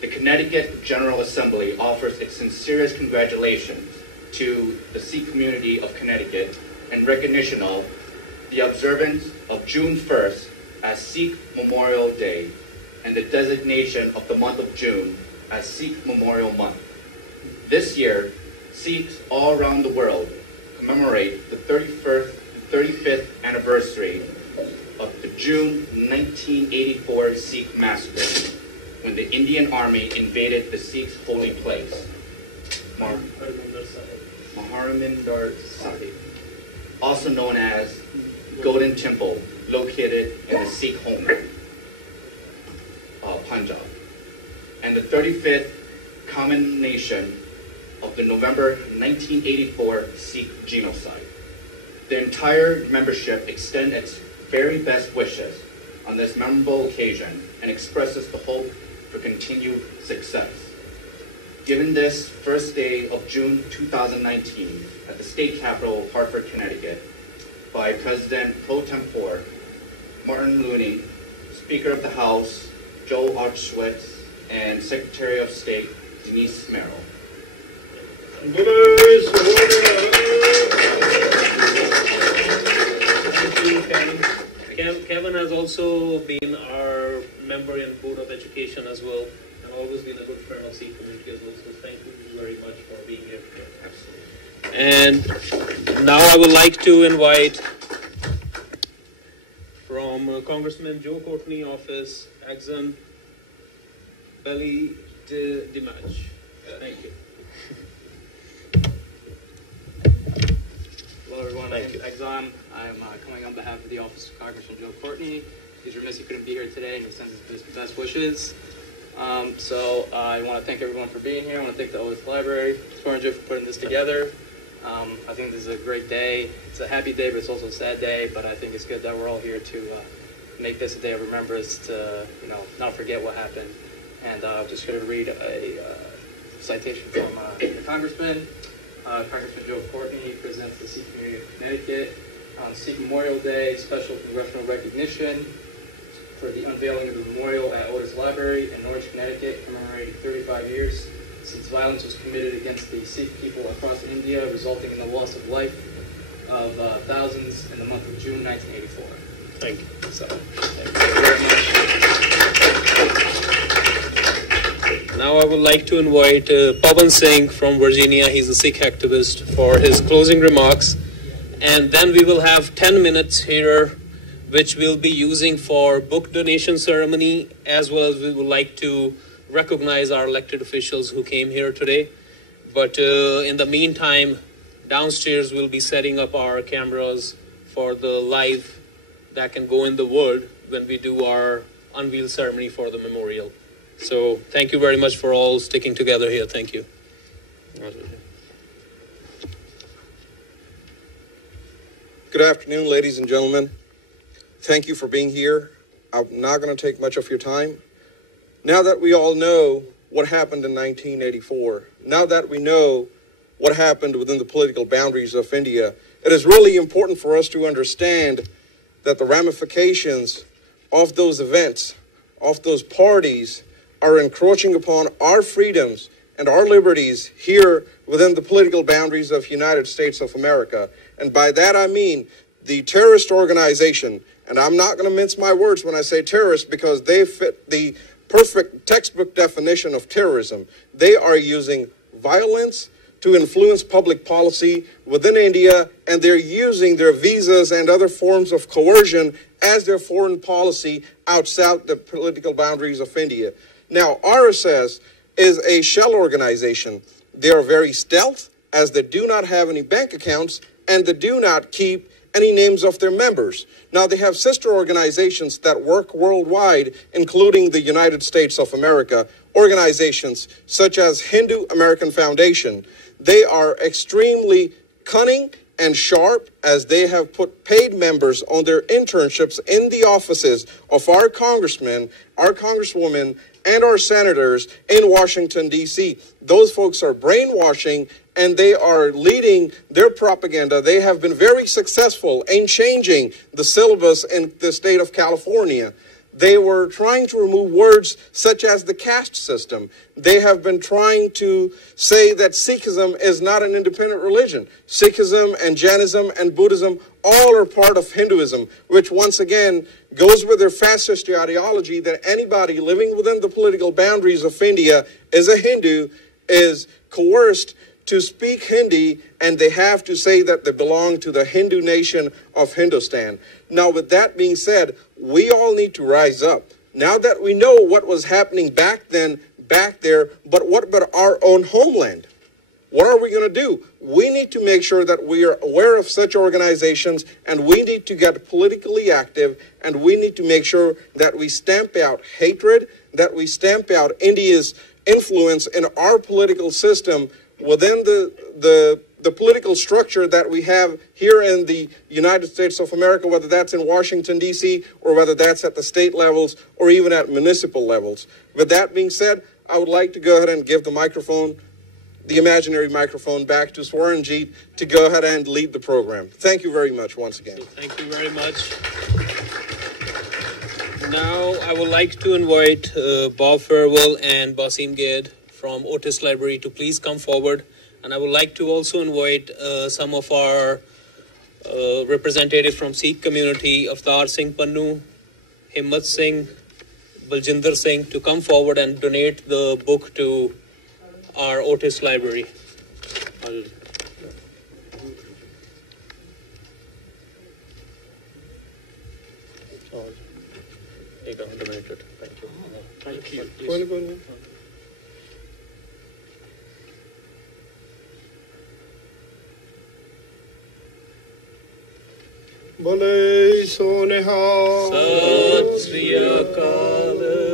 the Connecticut General Assembly offers its sincerest congratulations to the Sikh community of Connecticut in recognition of the observance of June 1st as Sikh Memorial Day and the designation of the month of June as Sikh Memorial Month. This year, Sikhs all around the world commemorate the 35th anniversary of the June 1984 Sikh massacre, when the Indian Army invaded the Sikhs' holy place, Harimandir Sahib, also known as Golden Temple, located in the Sikh homeland, Punjab, and the 35th commemoration of the November 1984 Sikh genocide. The entire membership extends its very best wishes on this memorable occasion and expresses the hope for continued success. Given this first day of June 2019 at the state capital of Hartford, Connecticut, by President Pro Tempore Martin Looney, Speaker of the House Joe Archwitz, and Secretary of State Denise Merrill. Kevin has also been our member in Board of Education as well, and always been a good friend of Sikh community as well. So thank you very much for being here. Absolutely. And now I would like to invite from Congressman Joe Courtney office, Exxon Belly Dimatch. Thank you. Hello everyone, my name is Exxon. I'm coming on behalf of the office of Congressman Joe Courtney. He's remiss he couldn't be here today. He sends his best wishes. So I want to thank everyone for being here. I want to thank the Otis Library, Swearingen for putting this together. I think this is a great day. It's a happy day, but it's also a sad day. But I think it's good that we're all here to make this a day of remembrance, to not forget what happened. And I'm just going to read a citation from the Congressman. Congressman Joe Courtney presents the Sikh community of Connecticut on Sikh Memorial Day, special congressional recognition for the unveiling of the memorial at Otis Library in Norwich, Connecticut, commemorating 35 years since violence was committed against the Sikh people across India, resulting in the loss of life of thousands in the month of June 1984. Thank you. So, thank you very much. Now I would like to invite Pawan Singh from Virginia. He's a Sikh activist, for his closing remarks. And then we will have 10 minutes here, which we'll be using for book donation ceremony, as well as we would like to recognize our elected officials who came here today. But in the meantime, downstairs we'll be setting up our cameras for the live that can go in the world when we do our unveil ceremony for the memorial. So thank you very much for all sticking together here. Thank you. Good afternoon, ladies and gentlemen. Thank you for being here. I'm not going to take much of your time. Now that we all know what happened in 1984, now that we know what happened within the political boundaries of India, it is really important for us to understand that the ramifications of those events, of those parties, are encroaching upon our freedoms and our liberties here within the political boundaries of the United States of America. And by that I mean the terrorist organization, and I'm not going to mince my words when I say terrorist, because they fit the perfect textbook definition of terrorism. They are using violence to influence public policy within India, and they're using their visas and other forms of coercion as their foreign policy outside the political boundaries of India. Now, RSS is a shell organization. They are very stealth, as they do not have any bank accounts, and they do not keep any names of their members. Now, they have sister organizations that work worldwide, including the United States of America, organizations such as Hindu American Foundation. They are extremely cunning and sharp, as they have put paid members on their internships in the offices of our congressmen, our congresswomen, and our senators in Washington, D.C. Those folks are brainwashing, and they are leading their propaganda. They have been very successful in changing the syllabus in the state of California. They were trying to remove words such as the caste system. They have been trying to say that Sikhism is not an independent religion. Sikhism and Jainism and Buddhism all are part of Hinduism, which once again goes with their fascist ideology that anybody living within the political boundaries of India is a Hindu, is coerced to speak Hindi, and they have to say that they belong to the Hindu nation of Hindustan. Now, with that being said, we all need to rise up. Now that we know what was happening back then, back there, but what about our own homeland? What are we going to do? We need to make sure that we are aware of such organizations, and we need to get politically active, and we need to make sure that we stamp out hatred, that we stamp out India's influence in our political system within the political structure that we have here in the United States of America, whether that's in Washington, D.C., or whether that's at the state levels or even at municipal levels. With that being said, I would like to go ahead and give the microphone, the imaginary microphone, back to Swaranjit to go ahead and lead the program. Thank you very much once again. Thank you very much. Now I would like to invite Bob Farwell and Basim Gade from Otis Library to please come forward. And I would like to also invite some of our representatives from Sikh community, Avtar Singh Pannu, Himmat Singh, Baljinder Singh, to come forward and donate the book to our Otis Library. donated. Thank you. Thank you. Bole so nihal. Sat Sri Akal.